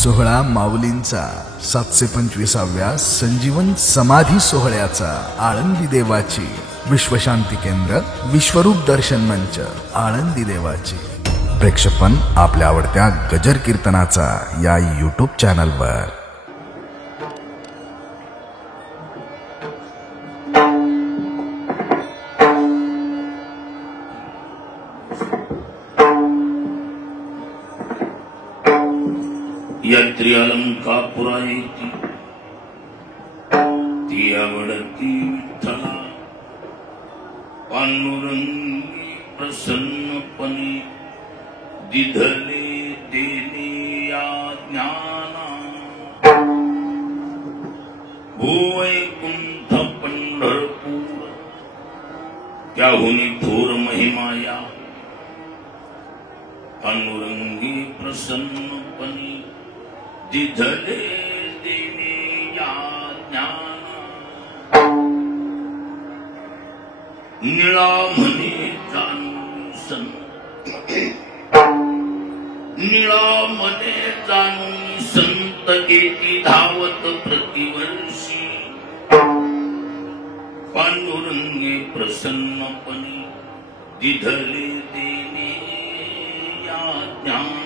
सोहळा माऊलींचा 725व्या संजीवन समाधी सोहळ्याचा आळंदी देवाची विश्वशांती केंद्र विश्वरूप दर्शन मंच आळंदी देवाची प्रेक्षेपण आपल्या आवडत्या गजर कीर्तनाचा या यूट्यूब चॅनलवर। यात्री अलंकापुरा येती ती आवडती विठ्ठला पांडुरंगी प्रसन्नपणे दिधले देणे या ज्ञाना भूवैकुंठ पंढरपूर त्याहुनी थोर महिमाया पांडुरंगी प्रसन्नपणे दिधले देणे या ज्ञाना निळा म्हणे जाणून संत निळा म्हणे जाणून संत येती धावत प्रतिवर्षी पांडुरंगे प्रसन्नपणे दिधले देणे या ज्ञाना।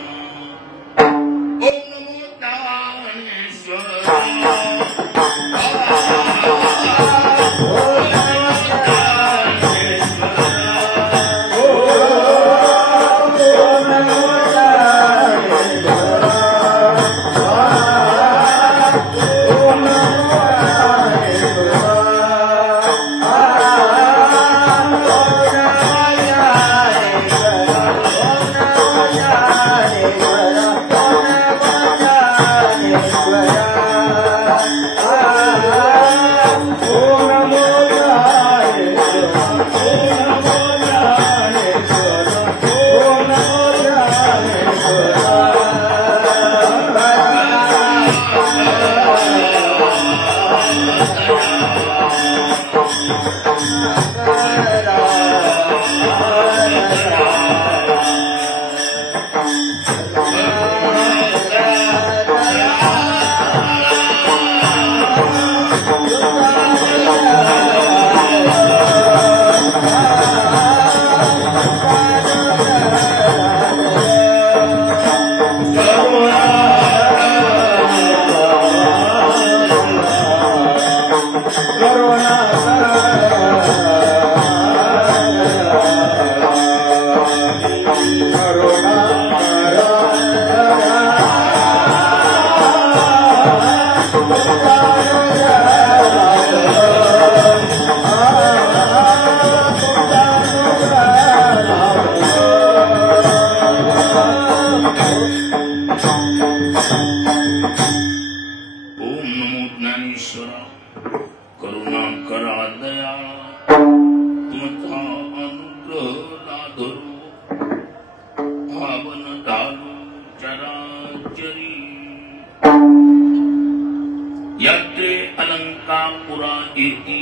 यात्रे अलंकापुरा येती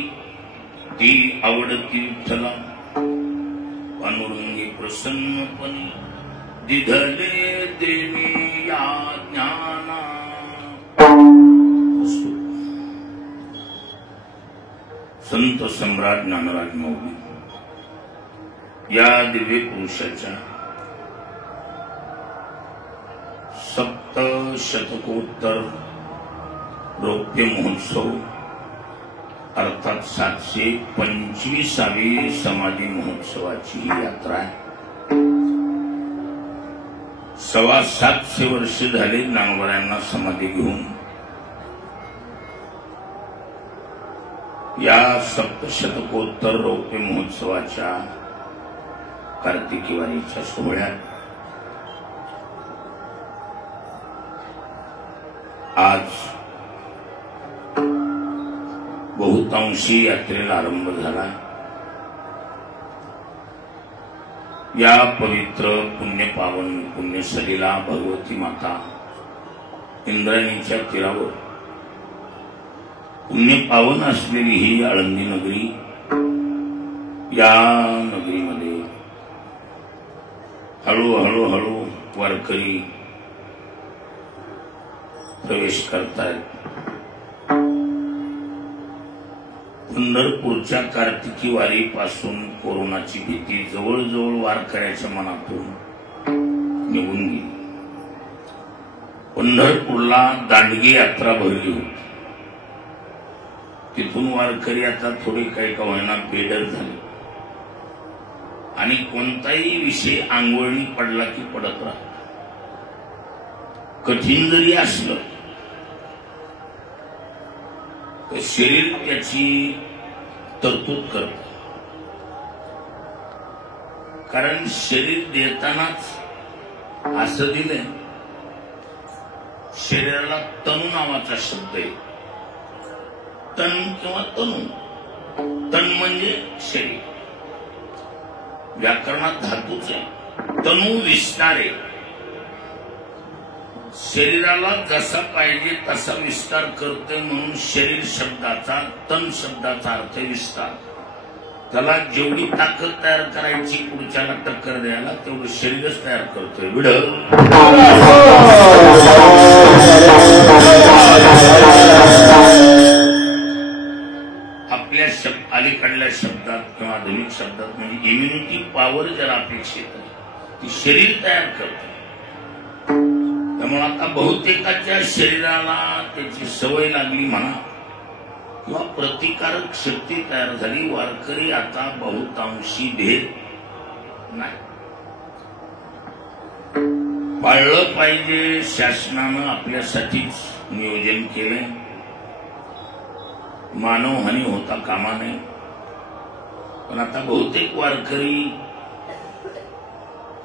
ती आवडती विठ्ठला पांडुरंगी प्रसन्नपणे दिधले देणे या ज्ञाना। संत सम्राट ज्ञानराज माऊली या दिव्य पुरुषाच्या सप्तशतकोत्तर रौप्य महोत्सव अर्थात 725वी समाधी महोत्सवाची ही यात्रा आहे। 725 वर्ष झाले ज्ञानोबांना समाधी घेऊन या सप्तशतकोत्तर रौप्य महोत्सवाच्या कार्तिकी वारीच्या सोहळ्यात आज बहुतांशी यात्रेला आरंभ झाला। या पवित्र पुण्यपावन पुण्यसलीला भगवती माता इंद्रायणीच्या तीरावर पुण्यपावन असलेली ही आळंदी नगरी, या नगरीमध्ये हळूहळू वारकरी प्रवेश करतायत. पंढरपूरच्या कार्तिकी वारीपासून कोरोनाची भीती जवळजवळ वारकऱ्याच्या मनातून निघून गेली. पंढरपूरला दांडगी यात्रा भरली होती. तिथून वारकरी आता थोडे काही का होईना बेडर झाले आणि कोणताही विषय आंघोळणी पडला की पडत राहतो. कठीण जरी असलं तर शरीर त्याची तरतूद करत. कारण शरीर देतानाच असं दिलंय, शरीराला तनु नावाचा शब्द आहे. तन किंवा तनु. तन म्हणजे शरीर, व्याकरणात धातूच आहे. तनु विस्तार आहे. शरीराला जसा पाहिजे तसा विस्तार करते म्हणून शरीर शब्दाचा, तन शब्दाचा अर्थ विस्तार. त्याला जेवढी ताकद तयार करायची पुढच्याला टक्कर द्यायला तेवढं शरीरच तयार करतोय. विड आपल्या अलीकडल्या शब्दात किंवा आधुनिक शब्दात म्हणजे इम्युनिटी पॉवर जर अपेक्षित आहे ती शरीर तयार करते. त्यामुळे आता बहुतेकाच्या शरीराला त्याची सवय लागली म्हणा किंवा प्रतिकारक शक्ती तयार झाली. वारकरी आता बहुतांशी भेद नाही. पाळलं पाहिजे. शासनानं आपल्यासाठीच नियोजन केलंय. मानवहानी होता कामा नये. पण आता बहुतेक वारकरी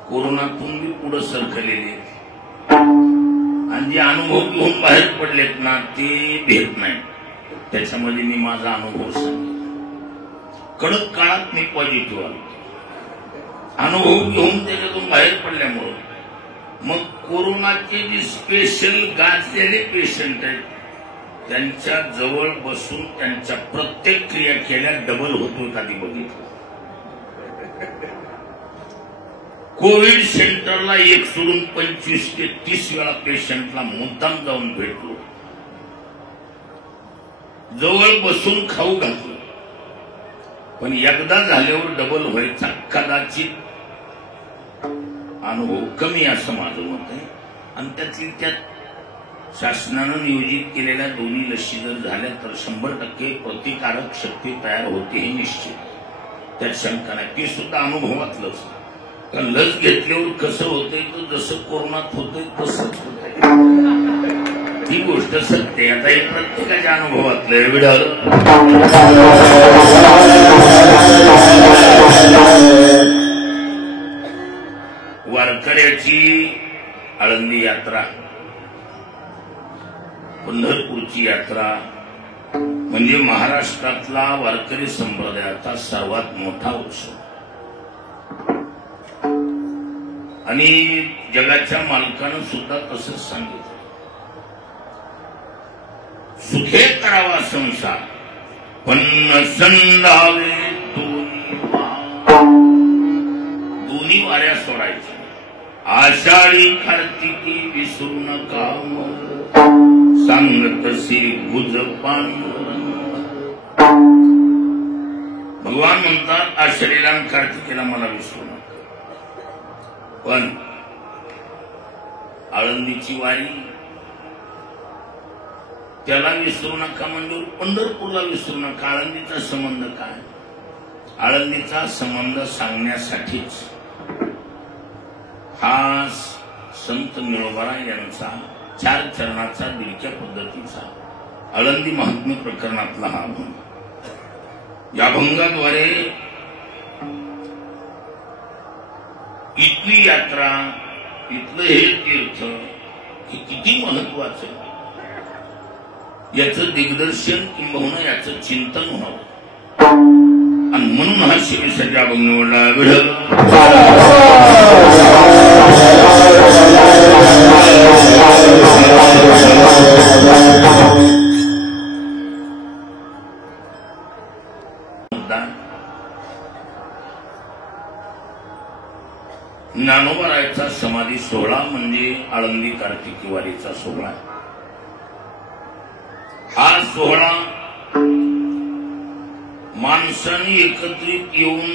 कोरोनातून बी पुढे सरकलेले आणि जे अनुभव घेऊन बाहेर पडलेत ना ते भेट नाही. त्याच्यामध्ये मी माझा अनुभव सांगितला. कडक काळात मी पॉझिटिव्ह आलो. अनुभव घेऊन त्याच्यातून बाहेर पडल्यामुळं मग कोरोनाचे जे स्पेशल गाजलेले पेशंट आहेत त्यांच्या जवळ बसून त्यांच्या प्रत्येक क्रिया केल्या डबल होतो कधी बघितलं. कोविड सेंटरला एक सोडून 25 ते 30 वेळा पेशंटला मुद्दाम जाऊन भेटलो. जवळ बसून खाऊ घातलं. पण एकदा झाल्यावर डबल व्हायचा कदाचित अनुभव कमी असं माझं मत आहे. आणि त्यातली त्यात शासनानं नियोजित केलेल्या दोन्ही लशी जर झाल्या तर 100% प्रतिकारक शक्ती तयार होते हे निश्चित. त्यात शंका नाही. ते सुद्धा अनुभवातलंच. कारण लस घेतल्यावर कसं होतंय तर जसं कोरोनात होतंय तसंच होतंय. ही गोष्ट सत्य. आता हे प्रत्येकाच्या अनुभवातलं विडाल. वारकऱ्याची आळंदी यात्रा, पंढरपूरची यात्रा म्हणजे महाराष्ट्रातला वारकरी संप्रदायाचा सर्वात मोठा उत्सव. आणि जगाच्या मालकानं सुद्धा तसंच सांगितलं. सुखे करावा संसार पण संडावे दोन्ही वाऱ्या सोडायच्या. आषाढी कार्तिकी विसरू नका सांगत श्री गुज पांडुरंग. भगवान म्हणतात आषाढीला आणि कार्तिकीला मला विसरू नका. पण आळंदीची वारी त्याला विसरू नका म्हणजे पंढरपूरला विसरू नका. आळंदीचा संबंध काय? आळंदीचा संबंध सांगण्यासाठीच हा संत मिळोबारा यांचा 4 चरणाचा दिलक्या पद्धतीचा आळंदी महात्म्य प्रकरणातला हा अभंग. या अभंगाद्वारे इथली यात्रा, इथलं हे तीर्थ हे किती महत्वाचं आहे याचं दिग्दर्शन किंबहुना याचं चिंतन व्हावं. आणि म्हणून हा शिवसाठी अभंग निवडला. विठ्ठल ज्ञानोबा रायाचा समाधी सोहळा म्हणजे आळंदी कार्तिकी वारीचा सोहळा. हा सोहळा माणसांनी एकत्रित येऊन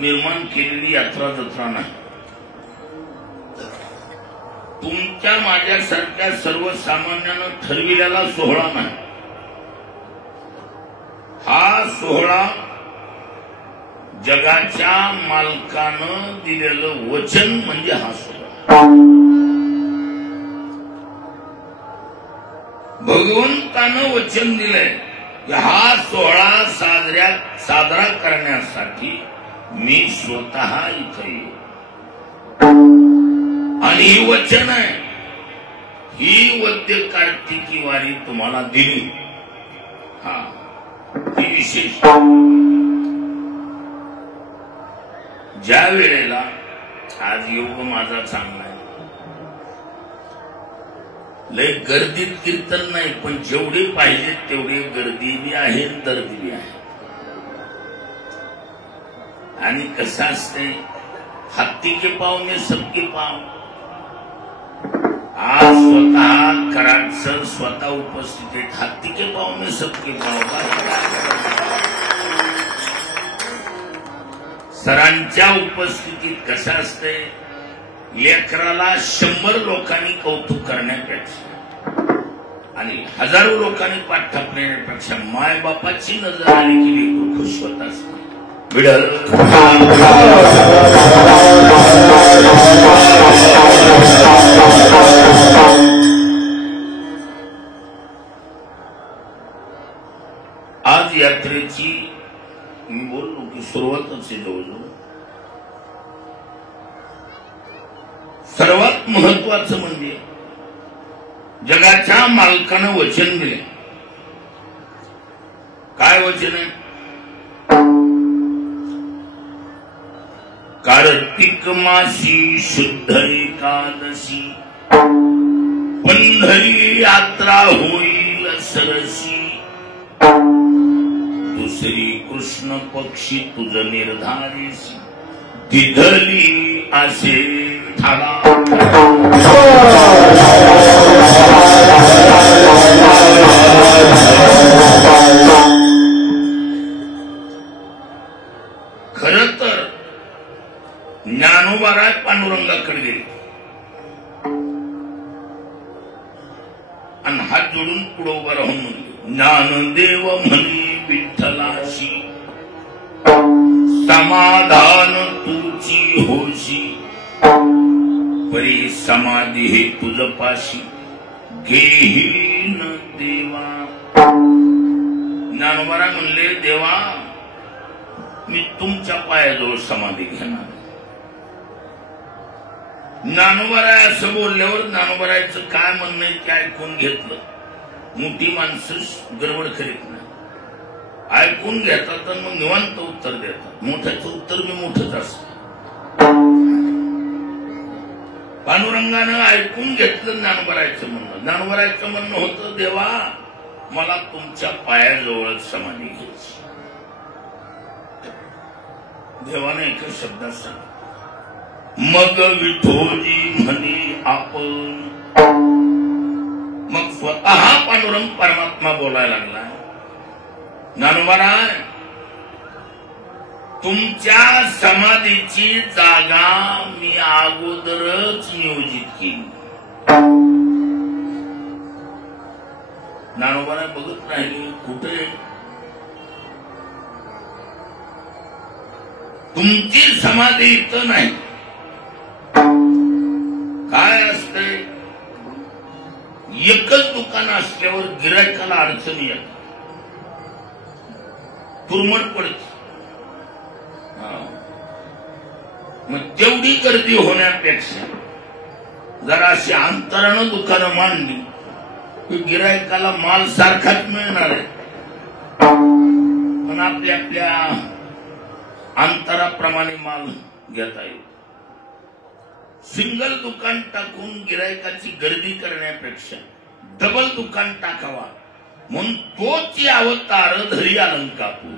निर्माण केलेली यात्रा जत्रा नाही. तुमच्या माझ्यासारख्या सर्वसामान्यानं ठरविलेला सोहळा नाही. हा सोहळा जगाच्या मालकानं दिलेलं वचन म्हणजे हा सोहळा. भगवंतानं वचन दिलंय की हा सोहळा साजरा करण्यासाठी मी स्वतः इथे येऊ. आणि ही वचन आहे, ही वद्य कार्तिकी वारी तुम्हाला दिली. हा ही विशेष. ज्या वेळेला आज योग माझा चांगला आहे, लय गर्दीत कीर्तन नाही, पण जेवढे पाहिजे तेवढे गर्दी बी आहे, दर्दी बी आहे. आणि कसं असते, हत्ती के पाव में सबके पाव. आज स्वतः कराड सर स्वतः उपस्थित आहेत. हत्ती के पाव में सबके पाव. सरांच्या उपस्थितीत कसं असते, लेकराला 100 लोकांनी कौतुक करण्यापेक्षा आणि हजारो लोकांनी पाठ टाकण्यापेक्षा मायबापाची नजर आली की लेकरू खुश होत असते. आज यात्रेची मी बोललो की सुरुवातच आहे. जवळजवळ सर्वात महत्वाचं म्हणजे जगाच्या मालकानं वचन दिले. काय वचन आहे? कार्तिक मासी शुद्ध एकादशी पंढरी यात्रा होईल सरशी. दुसरी कृष्ण पक्षी तुझ निर्धारीस दिधली असे ठाला. खर तर ज्ञानोबाराय पांडुरंगाकडे गेले आणि हात जोडून पुढे उभा राहून म्हणले, ज्ञानदेव म्हणे विठ्ठलाशी समाधान तुझी होशी. परी समाधी हे तुझ पाशी घेहीन देवा. ज्ञानोबाराय म्हणले, देवा मी तुमच्या पायाजवळ समाधी घेणार. ज्ञानोबाराय असं बोलल्यावर ज्ञानोबारायचं काय म्हणणं आहे ते ऐकून घेतलं. मोठी माणसं गडबड करीत नाही, ऐकून घेतात आणि मग निवांत उत्तर देतात. मोठ्याचं उत्तर मी मोठंच असतं. पांडुरंगानं ऐकून घेतलं ज्ञानोबारायचं म्हणणं. ज्ञानोबारायचं म्हणणं होतं, देवा मला तुमच्या पायाजवळच समाधी घ्यायची. देवाने एका शब्दात सांगितलं, मग विठोजी म्हणे आपण. मग स्वतः पांडुरंग परमात्मा बोलायला लागला, ज्ञानोबाराय तुमच्या समाधीची जागा मी अगोदरच नियोजित केली. ज्ञानोबाराय बघत राहिले, कुठे तुमची समाधी इथं नाही. काय असतंय, एकच दुकान असल्यावर गिरायकाला अडचणी येतात, तुरमड पडते. मग तेवढी गर्दी होण्यापेक्षा जरा अशी अंतरानं दुकानं मांडली की गिरायकाला माल सारखाच मिळणार आहे, पण आपल्या आपल्या अंतराप्रमाणे माल घेता येईल. सिंगल दुकान टाकून गिरायकाची गर्दी करण्यापेक्षा डबल दुकान टाकावा म्हणून तोच अवतार धरी अलंकापूर.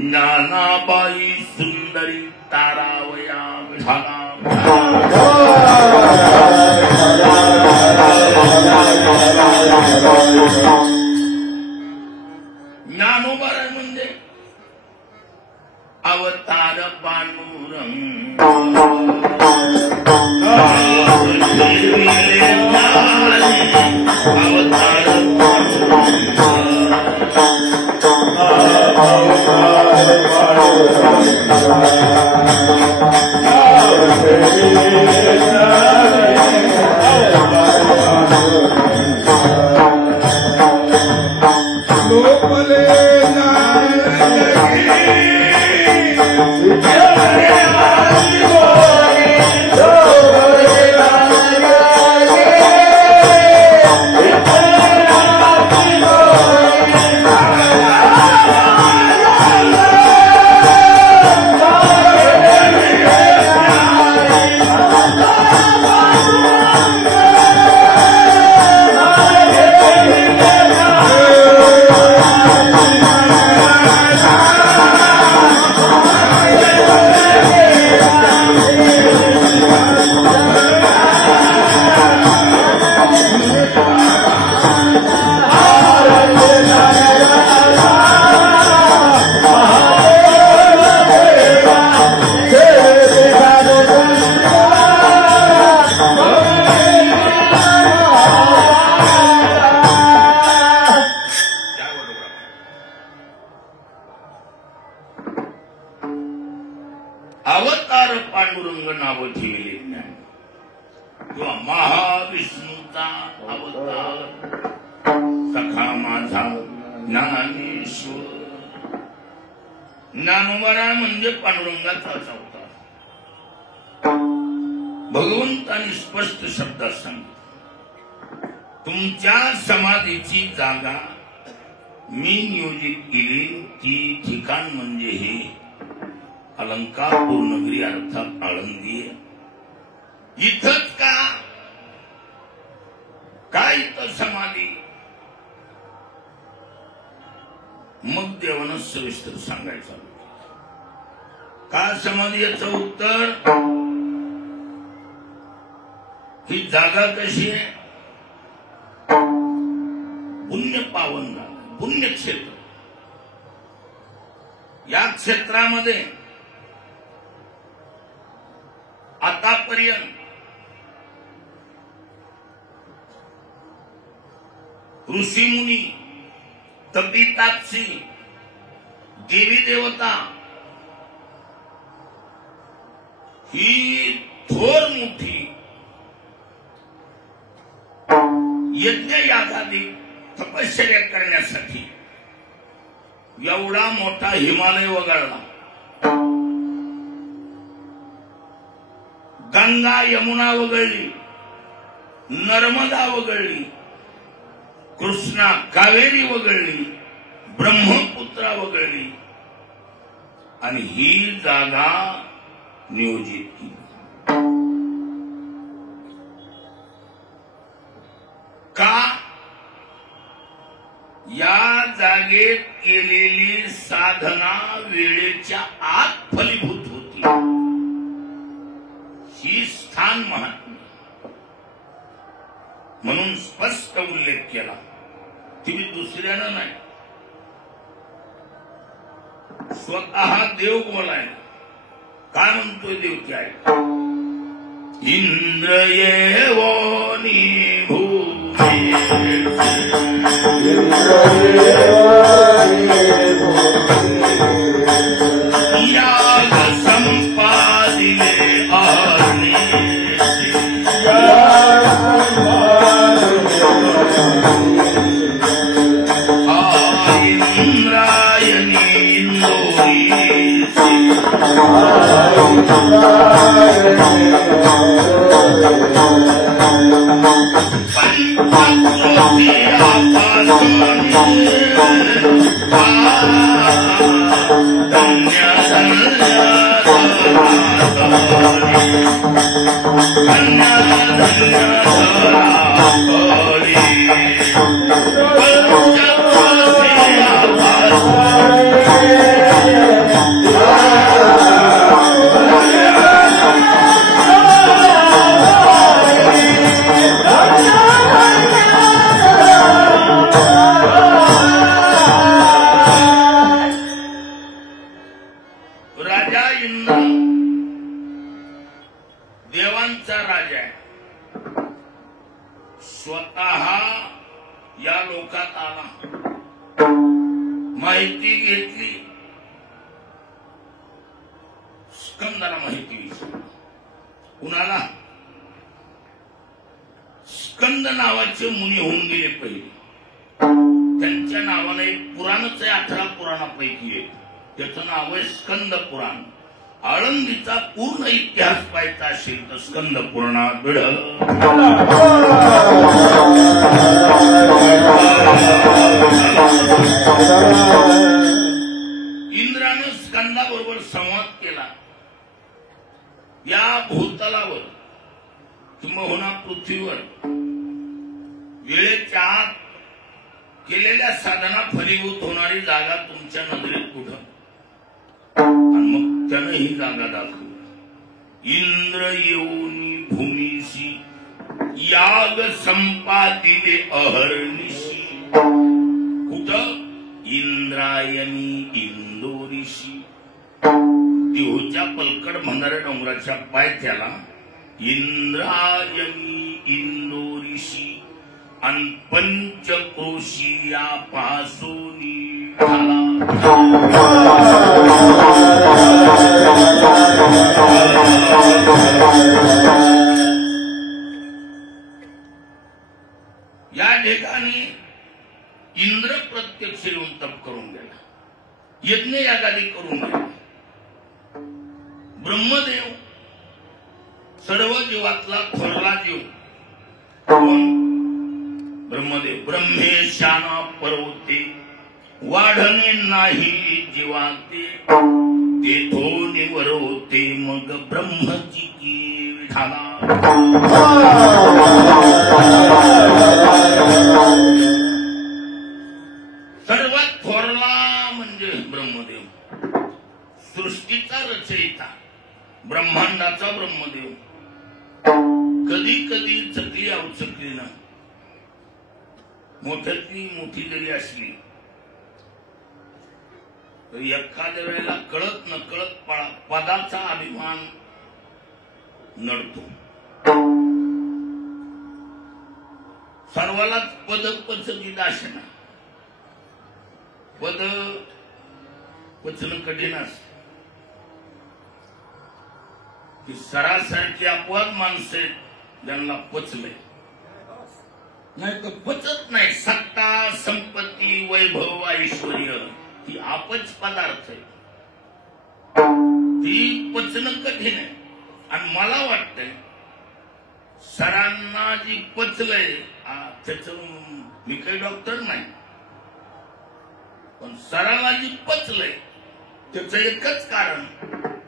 ज्ञानाबाई सुंदरी तारावया विठाला. विठ्ठलाचा अवतार सखा माझा ज्ञानेश्वर. ज्ञानोबा म्हणजे पांडुरंगाचाच अवतार. भगवंतांनी स्पष्ट शब्दात सांगितलं, तुमच्या समाधीची जागा मी नियोजित केली. ती ठिकाण म्हणजे हे अलंकारपूर नगरी अर्थात आळंदी आहे. इथंच का काय इथं समाधी? मग देवानं सविस्तर सांगायचं का समाधी. याचं उत्तर, ही जागा कशी आहे? पुण्य पावन जागा, पुण्यक्षेत्र. या क्षेत्रामध्ये आतापर्यंत ऋषीमुनी, तपितापसी, देवी देवता ही थोर मोठी यज्ञ यागादी तपश्चर्या करण्यासाठी एवढा मोठा हिमालय वगळला. गंगा यमुना वगळली, नर्मदा वगळली, कृष्णा कावेरी वगळली, ब्रह्मपुत्रा वगळली आणि ही जागा नियोजित केली. का? या जागेत केलेली साधना वेळेच्या आत फलीभूत होती. ही स्थान महात्म्य म्हणून स्पष्ट उल्लेख केला. तुम्ही दुसऱ्यानं नाही, स्वतः देव बोलाय. काय म्हणतोय देव? की आहे इंद्र येवोनी भूमी याग संपादिले आने इंद्रायणी इंदोरी देवांचा राजा आहे. स्वतः या लोकात आला, माहिती घेतली, स्कंदाला माहिती विचारली. कुणाला? स्कंद नावाचे मुनी होऊन गेले पहिले. त्यांच्या नावाने एक पुराणच आहे, 18 पुराणापैकी एक. त्याचं नाव आहे स्कंद पुराण. आळंदीचा पूर्ण इतिहास पाहायचा असेल तर स्कंद पुराणात बिड. इंद्रानं स्कंदाबरोबर संवाद केला. या भूतलावर किंबहुना पृथ्वीवर वेळेच्या आत केलेल्या साधना फलीभूत होणारी जागा तुमच्या नजरेत कुठं? आणि मग त्यानं ही जागा दाखवली. इंद्र येऊनी भूमीशी याग संपादिले अहर्निशी. कुठं? इंद्रायणी इंदोरीशी. देहूच्या पलकड म्हणणाऱ्या डोंगराच्या पायथ्याला इंद्रायणी इंदोरीशी आणि पंचक्रोशी या पासोनी या ठिकाणी इंद्र प्रत्यक्ष येऊन तप करून गेला, यज्ञ यागादी करून गेला. ब्रह्मदेव सर्व जीवातला थोरला जीव कोण? ब्रह्मदेव. ब्रह्मेशाना परवते वाढणे नाही जीवाते, तेथो निवरवते मग ब्रह्मची की विठाला. सर्वात थोरला म्हणजे ब्रह्मदेव, सृष्टीचा रचयिता, ब्रह्मांडाचा ब्रह्मदेव. कधी कधी चकली अवचकली ना, मोठ्यातली मोठी जरी असली तर एखाद्या वेळेला कळत न कळत पदाचा अभिमान नडतो. सर्वालाच पद पचकीत असेना, पद पचन कठीण असते. की सरासरची अपवाद माणसे ज्यांना पचले नाही तर पचत नाही. सत्ता, संपत्ती, वैभव, ऐश्वर्य ही आपच पदार्थ आहे, ती पचणं कठीण आहे. आणि मला वाटतंय सरांना जी पचलंय त्याच, मी काही डॉक्टर नाही, पण सराला जी पचलंय त्याचं एकच कारण,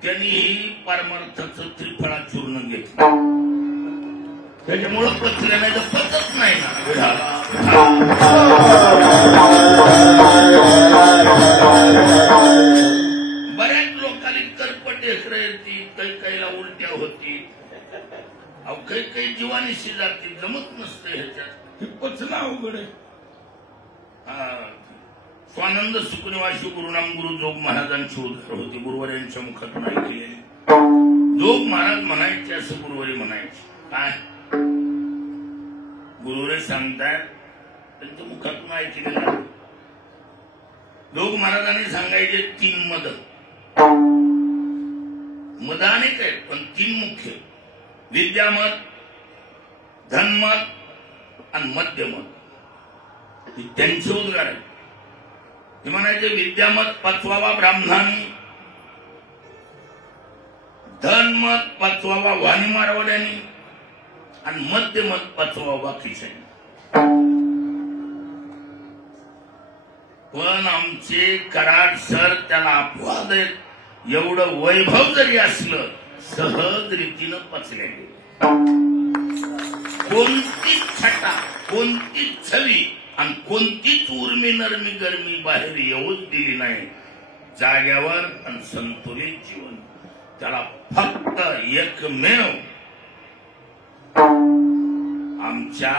त्यांनी ही परमार्थाचं त्रिफळा चूर्ण घेतलं, त्याच्यामुळं पचलं. नाही तर पचत नाही ना. बऱ्याच लोकांनी करपट हेसर येते, काही काहीला उलट्या होती, अहो काही काही जीवानिशी जाते, जमत नसते ह्याच्यात, हे पचना अवघड आहे. स्वानंद सुखनिवासी गुरुनाम गुरु जोग महाराजांची उद्गार होते, गुरुवाऱ्यांच्या मुखातून ऐकलेले. जोग महाराज म्हणायचे असं गुरुवारी म्हणायचे. काय गुरुवारी सांगतायत त्यांच्या मुखातून ऐकलेलं. जोग महाराजांनी सांगायचे 3 मद. मद अनेक आहेत पण 3 मुख्य: विद्यामत, धनमत आणि मध्यमत. त्यांचे उद्गार आहेत. ते म्हणायचे विद्यामत पचवावा ब्राह्मणांनी, धनमत पचवावा वाणी मारवाड्यांनी आणि मध्यमत पचवावा खिशाने. पण आमचे कराड सर त्याला अपवाद आहेत. एवढं वैभव जरी असलं सहज रीतीनं पचले गेले. कोणतीच छटा, कोणतीच छवी आणि कोणतीच उर्मी नरमी गरमी बाहेर येऊच दिली नाही. जाग्यावर आणि संतुलित जीवन. त्याला फक्त एकमेव आमच्या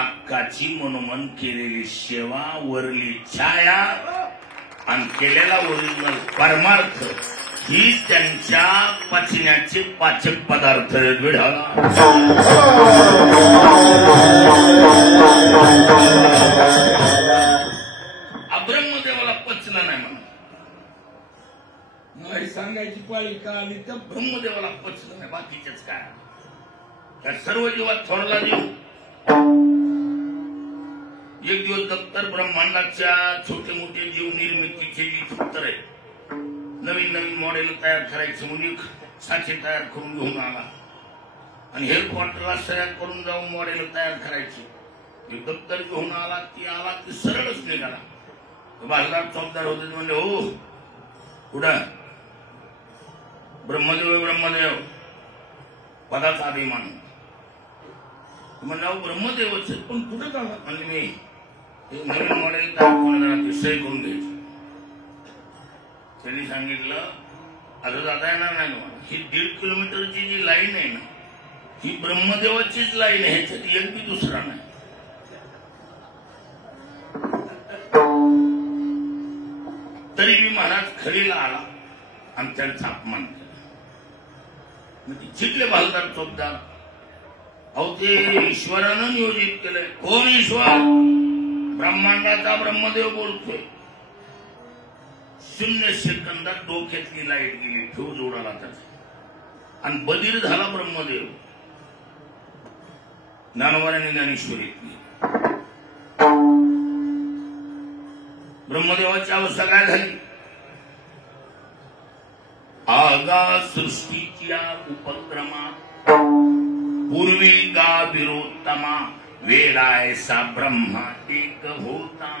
अक्काची मनोमन केलेली सेवा, वरली छाया आणि केलेला ओरिजिनल परमार्थ ही त्यांच्या पचण्याचे पाचक पदार्थ विढाला. ब्रह्मदेवाला पचलं नाही म्हणून मला सांगायची पाळी का आली तर ब्रह्मदेवाला पचलं नाही, बाकीचेच काय. त्या सर्व जीवात थोरला जीव. एक दिवस दप्तर ब्रह्मांडाच्या छोटे मोठे जीव निर्मितीचे जी दप्तर आहे, नवीन नवीन मॉडेल तयार करायचं म्हणून साचे तयार करून घेऊन आला आणि हेडक्वार्टरला सह्या करून जाऊन मॉडेल तयार करायची. एक दप्तर घेऊन आला की सरळच निघाला. बालदार चौकदार होते म्हणजे हो कुठं ब्रह्मदेव, ब्रह्मदेव पदाचा अभिमान म्हणलं ब्रह्मदेवच पण कुठं झाला म्हणजे मी नवीन मॉडेल तयार करून सही करून घ्यायची. त्यांनी सांगितलं असं जाता येणार नाही तुम्हाला. ही 1.5 किलोमीटरची जी लाईन आहे ना, ही ब्रह्मदेवाचीच लाईन आहे, ह्याच्यात एक बी दुसरा नाही. तरी मी महाराज खरीला आला आणि त्यांचा अपमान केला. चिडले बालदार चौकदार. अहो ते ईश्वरानं नियोजित केलंय. कोण ईश्वर? ब्रह्मांडाचा ब्रह्मदेव बोलतोय. 0 सेकंदात डोक्यातली लाईट गेली, फ्यूज उडाला त्याचा आणि बधीर झाला ब्रह्मदेव. ज्ञानोबाने ज्ञानेश्वरीतली ब्रह्मदेवाची अवस्था काय झाली? आगा सृष्टीच्या उपक्रमात पूर्वी का विरोत्तमा वेळायसा ब्रह्मा एक होता.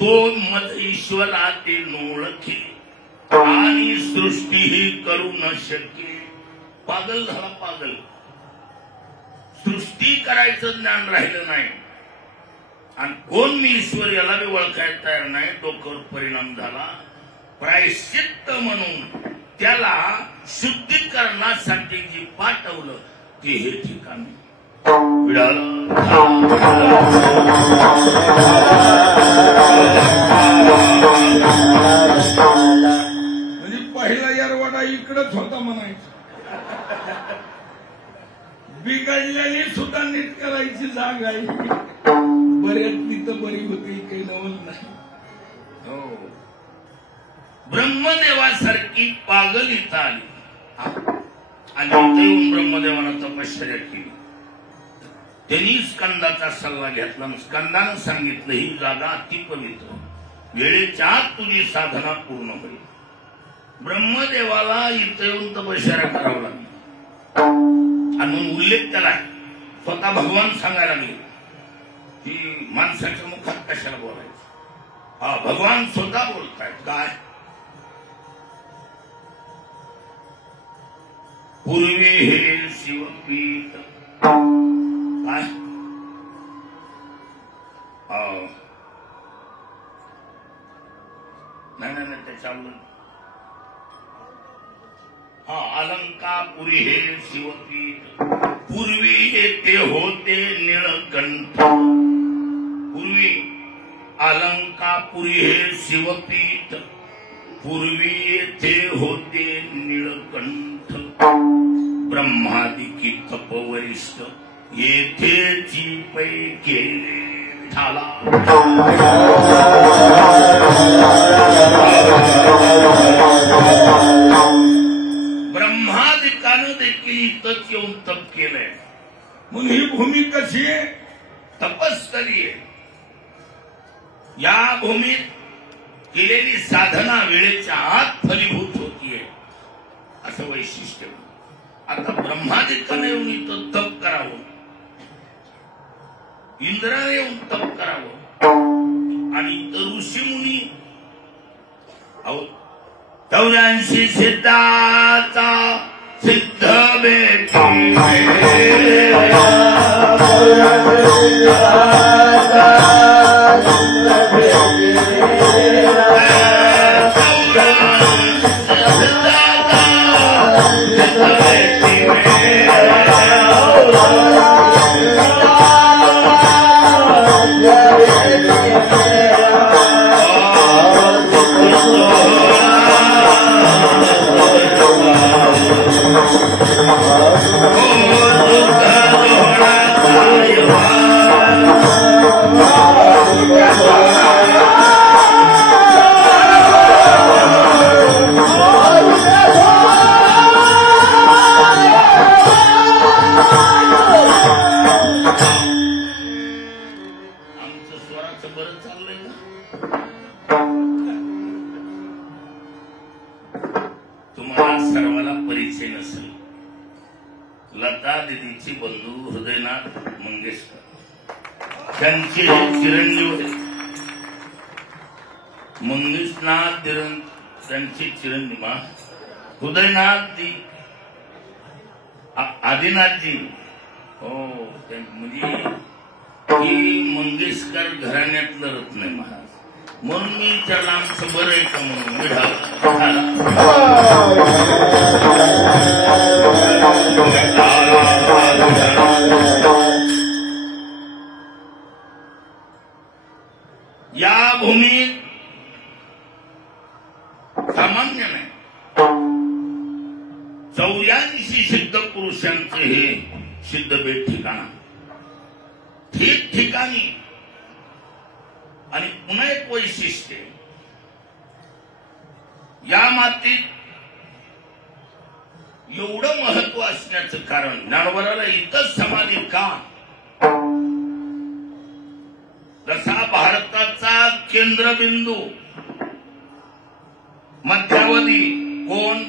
तो मत ईश्वरा ते नोळखे आणि सृष्टीही करू न शके. पागल झाला पागल. सृष्टी करायचं ज्ञान राहिलं नाही आणि कोण मी ईश्वर याला बी ओळखायला तयार नाही. डोक्यावर परिणाम झाला. प्रायश्चित्त म्हणून त्याला शुद्धीकरणासाठी जी पाठवलं ते हे ठिकाण म्हणजे पहिला यारवाडा इकडच होता म्हणायचं. बिघडलेली सुद्धा नीट करायची जागा आहे. बऱ्यातली तर बरी होती, काही नवल नाही. हो, ब्रह्मदेवासारखी पागल इथं आली आणि इथे येऊन ब्रह्मदेवानं तपश्चर्या केली. त्यांनी स्कंदाचा सल्ला घेतला. स्कंदानं सांगितलं ही जागा अतिपवित्र, वेळेच्या आत तुझी साधना पूर्ण होईल. ब्रह्मदेवाला इथं येऊन तपश्चर्या करावं लागली आणि म्हणून उल्लेख केला. स्वतः भगवान सांगायला लागले की माणसाच्या मुखात कशाला बोलायचं. हा, भगवान स्वतः बोलतायत. काय? पूर्वी हे शिवपीठ काय नाही त्याच्यावर अलंकापुरी हे शिवपीठ पूर्वी येथे होते निळकंठ. पूर्वी अलंकापुरी हे शिवपीठ पूर्वी येथे होते निळकंठ. ब्रह्मादिकी तपवरिष्ठ येथेची पै केले विठाला. ब्रह्मादिकानं देखील इथंच येऊन तप केलंय. म्हणून ही भूमी कशी आहे? तपस्थली आहे. या भूमीत केलेली साधना वेळेच्या आत फलीभूत होतीये असं वैशिष्ट्य. आता ब्रह्मादिकानं येऊन इथं तप करावं, इंद्राने येऊन तप करावं आणि इतर ऋषीमुनी 84 सिद्धाचा सिद्ध बेटी त्यांचे चिरंजीव मंगेशनाथ त्यांचे चिरंजीव हृदयनाथजी आदिनाथजी. हो, म्हणजे की मंगेशकर घराण्यातलं रत्न आहे महाराज. म्हणून मी त्याला आमचं बरं आहे का म्हणून या भूमीत सामान्य नाही. 84 सिद्ध पुरुषांचं हे सिद्ध बेट ठिकाण ठिकठिकाणी. आणि पुन्हा एक वैशिष्ट्य, या मातीत एवढं महत्व असण्याचं कारण ज्ञानोबाला इथंच समाधी का? जसा भारताचा केंद्रबिंदू मध्यावधी कोण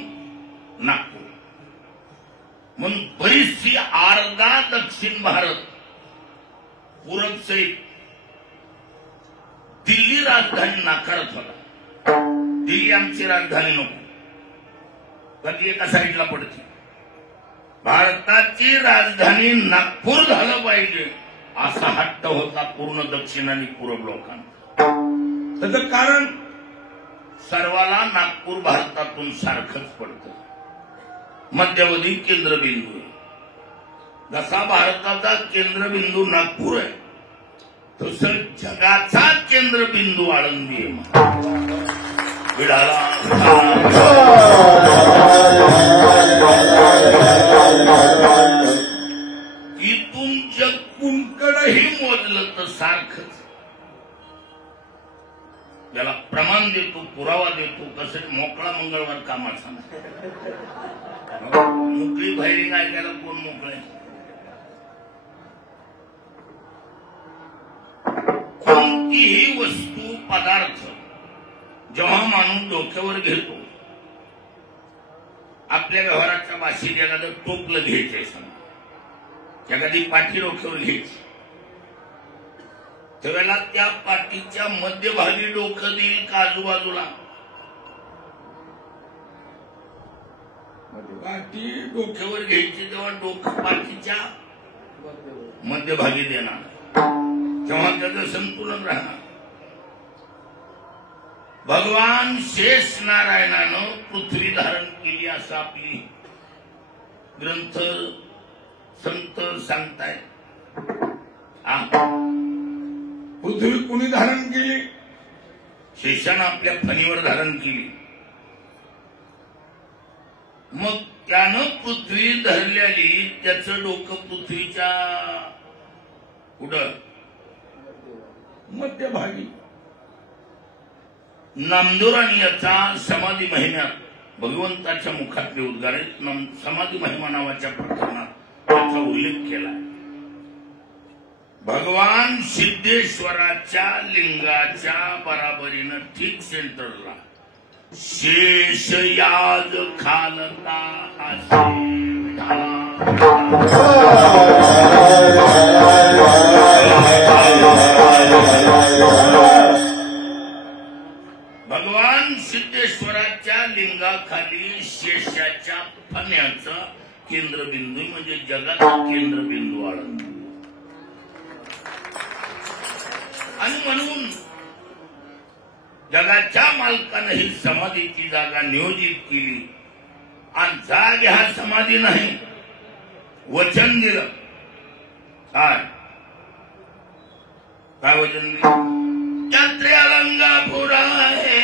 नागपूर म्हणून बरीचशी अर्धा दक्षिण भारत पूरब सहित दिल्ली राजधानी नाकारत होता. दिल्ली आमची राजधानी नको, कधी एका साईडला पडते. भारताची राजधानी नागपूर झालं पाहिजे असा हट्ट होता पूर्ण दक्षिण आणि पूर्व लोकांचा. त्याचं कारण सर्वाला नागपूर भारतातून सारखंच पडतं. मध्यवधी केंद्रबिंदू आहे. जसा भारताचा केंद्रबिंदू नागपूर आहे तसं जगाचा केंद्रबिंदू आळंदी आहे. विडाला इथून जग कुणकडही मोजलं तर सारखंच. त्याला प्रमाण देतो, पुरावा देतो. कसं मोकळा मंगळवार कामाचा मोकळी बाहेर ऐकायला कोण मोकळे. कोणतीही वस्तू पदार्थ जेव्हा माणूस डोक्यावर घेतो, आपल्या व्यवहाराच्या भाषेत एखादं टोपलं घ्यायचंय, समजा एखादी पाठी डोक्यावर घ्यायची, त्यावेळेला त्या पाठीच्या मध्यभागी डोकं देईल का आजूबाजूला? पाठी डोक्यावर घ्यायची तेव्हा डोकं पाठीच्या मध्यभागी देणार, तेव्हा त्याचं संतुलन राहणार. भगवान शेष नारायणानं पृथ्वी धारण केली असं आपली ग्रंथ संत सांगतायत. पृथ्वी कुणी धारण केली? शेषानं आपल्या फणीवर धारण केली. मग त्यानं पृथ्वी धरलेली, त्याचं डोकं पृथ्वीच्या पुढं मध्यभागी. नामदेवराणी याचा समाधी महिन्यात भगवंताच्या मुखातले उद्गार आहेत. समाधी महिमा नावाच्या प्रकरणात त्याचा उल्लेख केला. भगवान सिद्धेश्वराच्या लिंगाच्या बराबरीनं ठीक सेंटरला शेष याज खालता असे भगवान सिद्धेश्वराच्या लिंगाखाली शेषाच्या फण्याचा केंद्रबिंदू म्हणजे जगाचा केंद्रबिंदू आळंदी. आणि म्हणून जगाच्या मालकानं ही समाधीची जागा नियोजित केली. आणि जाग ह्या समाधी नाही, वचन दिलं. काय काय वचन दिलं? यात्रे अलंगापुरा आहे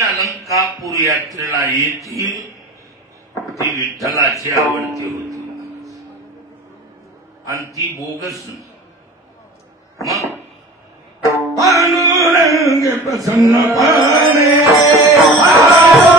अलंकापूर यात्रेला येतील ती विठ्ठलाची आवडती होती आणि ती बोगस. मग पांडुरंग प्रसन्न पाने पांडुरंग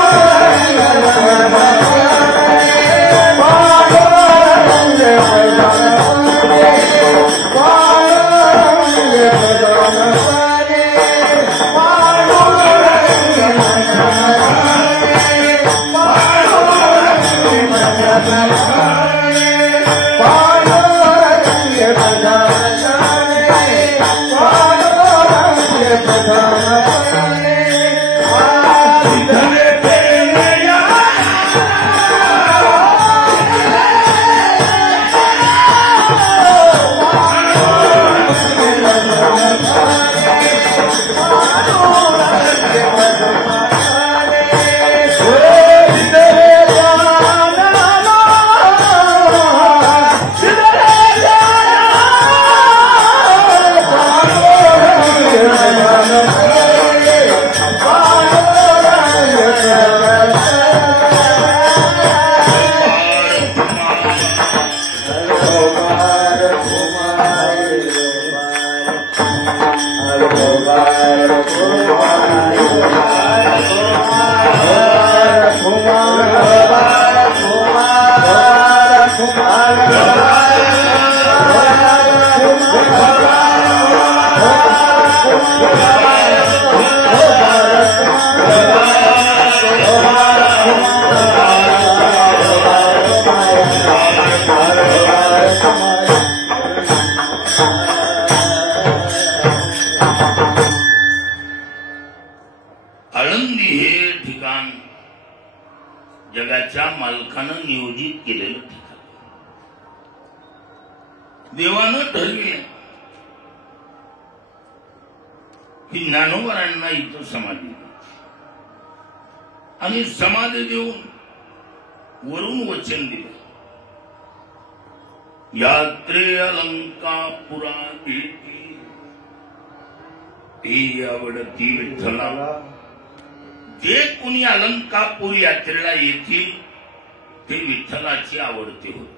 आळंदी हे ठिकाण जगाच्या मालकानं नियोजित केलेलं ठिकाण, देवानं ठरविले की ज्ञानोबरांना इथं समाधी द्यायची. आणि समाधी देऊन वरून वचन दिलं, यात्रे अलंकापुरा येती ती आवडती विठ्ठला. जे कुणी अलंकापूर यात्रेला येतील ते विठ्ठलाची आवडते होते.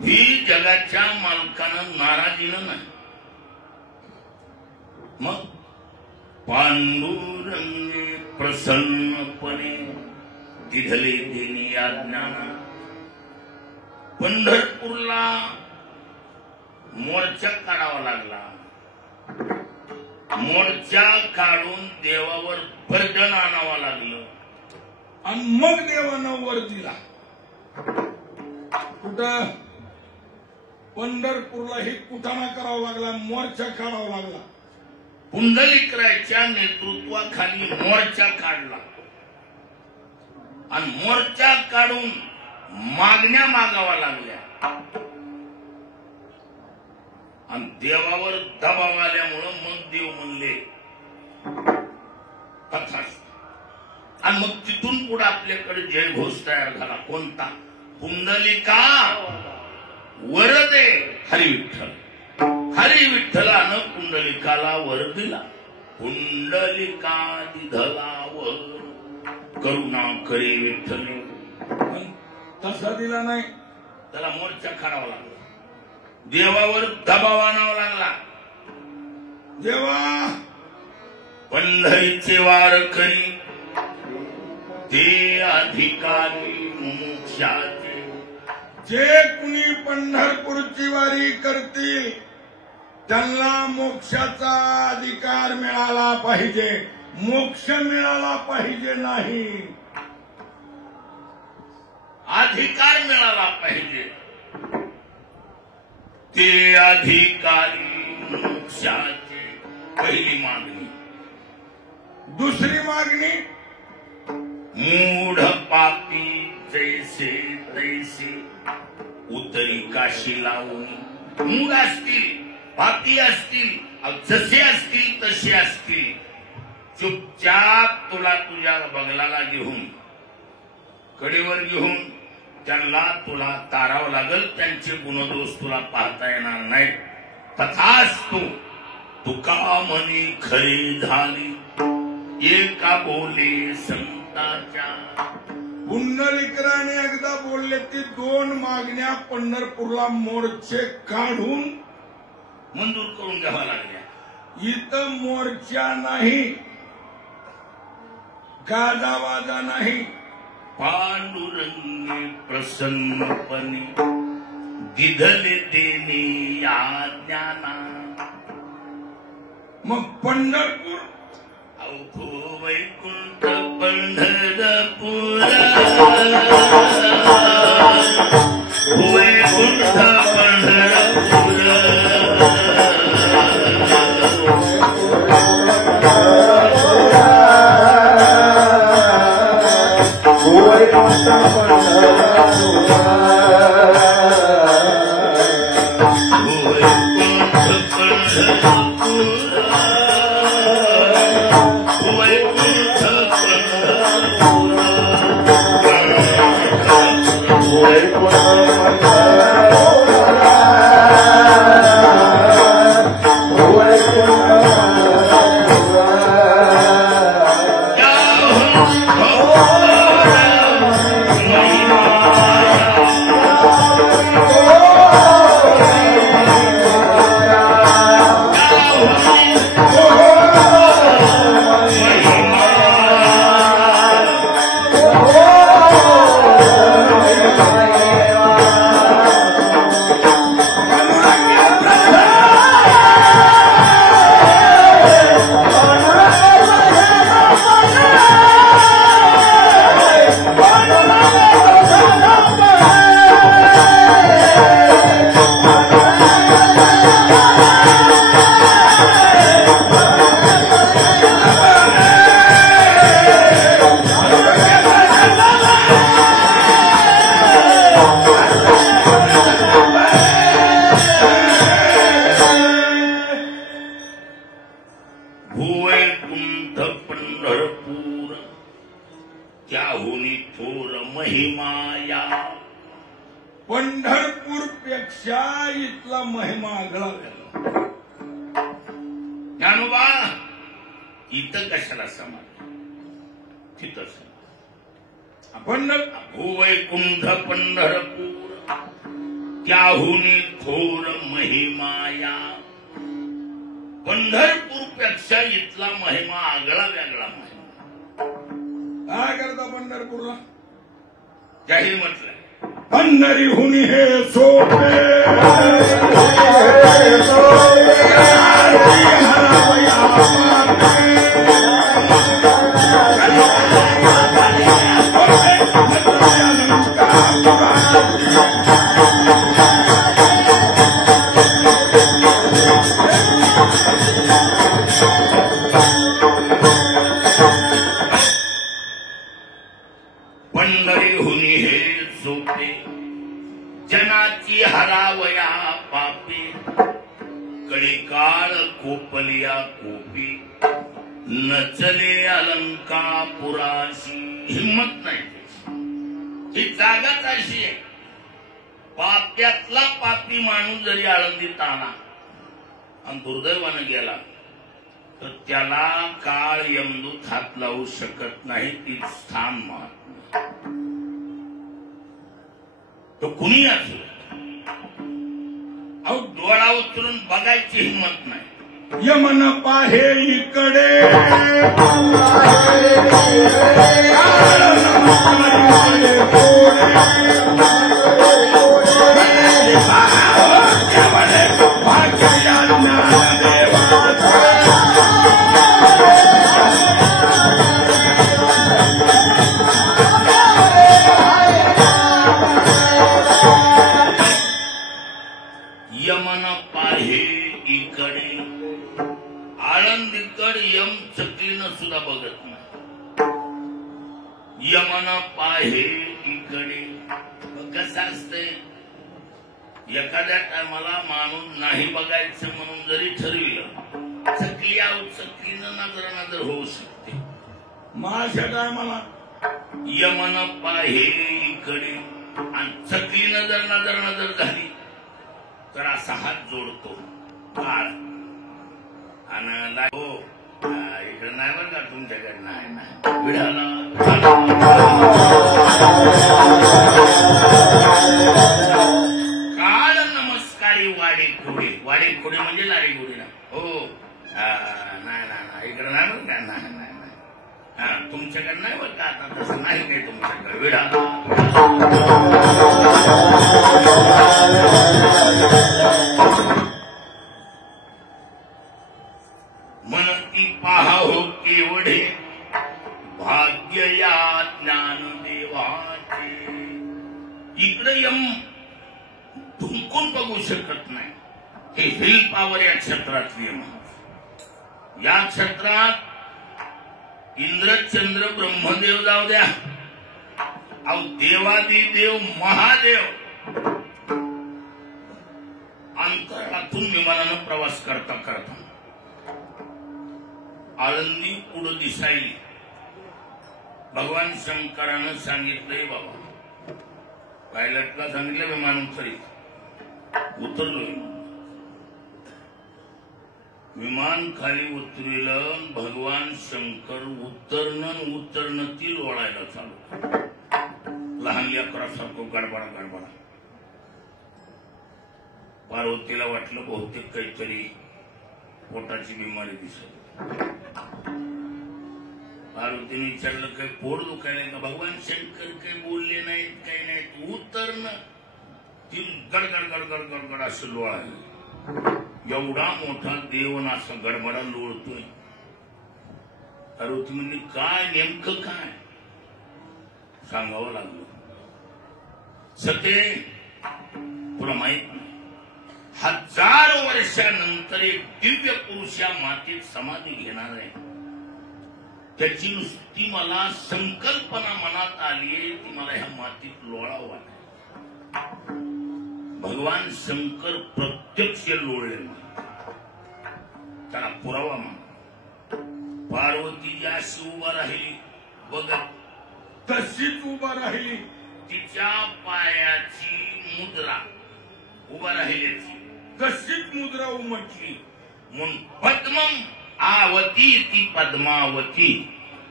ही जगाच्या मालकानं नाराजीनं नाही. मग पांडुरंगे प्रसन्नपणे दिधले देणी आज्ञाना. पंढरपूरला मोर्चा काढावा लागला. मोर्चा काढून देवावर बर्धन आणावं लागलं. आणि मग देवानं वर दिला. कुठं पंढरपूरला हे कुठाना करावा लागला, मोर्चा काढावा लागला. पुंडलिकरायच्या नेतृत्वाखाली मोर्चा काढला आणि मोर्चा काढून मागण्या मागावा लागल्या. आणि देवावर दबाव आल्यामुळं मग देव म्हणले तथास्तु. आणि मग तिथून पुढे आपल्याकडे जयघोष तयार झाला. कोणता? पुंडलिका वरदे हरिविठ्ठल. हरिविठ्ठलानं पुंडलिकाला वर दिला. पुंडलिका दिधला वर करुणा करे विठ्ठल. तसा दिला नाही, त्याला मोर्चा काढावा लागला. देवावर दबाव आणावा लागला. देवा पंढरीचे वारकरी ते अधिकारी मोक्षाचे. जे कुणी पंढरपूरची वारी करतील त्यांना मोक्षाचा अधिकार मिळाला पाहिजे. मोक्ष मिळाला पाहिजे नाही, अधिकार मिळाला पाहिजे. ते अधिकारी मोक्षाचे पहिली मागणी. दुसरी मागणी मूढ पापी जैसे तैसे उतरी काशी लावून. मूढ असतील, पापी असतील, जसे असतील तसे असतील, चुपचाप तुला तुझ्या बंगलाला घेऊन कडेवर घेऊन त्यांना तुला तारावं लागल. त्यांचे गुणदोष तुला पाहता येणार नाही. तथास्तु. तुका म्हणी खरी झाली एका बोले संताच्या. पुंडलिकराने एकदा बोलले ती दोन मागण्या पंढरपूरला मोर्चे काढून मंजूर करून घ्यावा लागल्या. इथं मोर्चा नाही, गाजावाजा नाही. पांडुरंगे प्रसन्नपणे दिधले देणे आज्ञाना. मग पंढरपूर अवघो वैकुंठ पंढरपूर वैकुंठ पंढरपूर. त्याहुनी थोर महिमाया. पंढरपूर पेक्षा इथला महिमा आगळा वेगळा. ज्ञानोबा इथं कशाला समाज, तिथंच भूवैकुंठ पंढरपूर त्याहुनी थोर महिमाया. पंढरपूर पेक्षा इथला महिमा आगळा वेगळा महिमा. काय करता पंढरपूरला? जाहीर म्हटलंय पंढरी हुनी हे सोपे पंढरीहुनी हे सोपे जनाची हरावया पापे. कळीकाळ कोपलिया कोपी नचले अलंकापुराशी. हिंमत नाही त्याची, ही जागाच अशी आहे. पाप्यातला पापी माणूस जरी आळंदीत आला आणि दुर्दैवानं गेला तर त्याला काळ यमदूत हात लावू शकत नाही. ती स्थान महात्मा तो कुणी असो, अहो डोळा उचलून बघायची हिंमत नाही. यमन पाहे इकडे यमन पाहे इकडे. आळंदीकड यम चकलीनं सुद्धा बघत नाही. यमन पाहे इकडे. कसं असतंय, एखाद्या टायमाला माणूस नाही बघायचं म्हणून जरी ठरविलं, चकली चकलीनं नजर होऊ शकते. माझ्या टायमाला यमन पाहे इकडे आणि चकलीनं जर नजर झाली तर असा हात जोडतो काळ आणि हो इकडे नाही बरं का, तुमच्याकडे नाही विढाला काळ नमस्कारी वाडी खोडी म्हणजे लाडी गोडी ना. हो नाही इकडे नाही बरं का, नाही तुमच्याकडे नाही बरं का, आता तसं नाही तुमच्याकडे विढाला. म्हणती पाहो केवढे भाग्य या ज्ञानदेवाचे. इकडे यम धुंकून बघू शकत नाही. हे हिल पावर या क्षेत्रातली यम. या क्षेत्रात इंद्रचंद्र ब्रह्मदेव जाऊ द्या, अहो देवादिदेव महादेव अंतरातून विमानानं प्रवास करता आळंदी पुढं दिसायली. भगवान शंकरानं सांगितलंय बाबा, पायलटला सांगितलं विमान उतरलो. विमान खाली उतरलं, भगवान शंकर उतरणं ती लोळायला चालू. लहान लेकरासारखं गडबडा. पार्वतीला वाटलं बहुतेक काहीतरी पोटाची बिमारी दिसत. पार्वतीने विचारलं काही पोट दुखायला का? भगवान शंकर काही बोलले नाहीत, काही नाहीत. उतरणं ती गडगड असं लोळायला. एवढा मोठा देव असं गडबडा लोळतोय. पार्वती म्हणजे काय नेमकं काय सांगावं लागलं. सते तुला माहित नाही, हजारो वर्षानंतर एक दिव्य पुरुष या मातीत समाधी घेणार आहे. त्याची नुसती मला संकल्पना मनात आलीये, ती मला ह्या मातीत लोळावं वाटत. भगवान शंकर प्रत्यक्ष लोळले, त्याला पुरावा म्हणा. पार्वती ज्याशी उभा राहिली बघत तशीच उभा राहिली. तिच्या पायाची मुद्रा उभा राहिल्याची तशीच मुद्रा उमटली. म्हणून पद्मम आवती ती पद्मावती,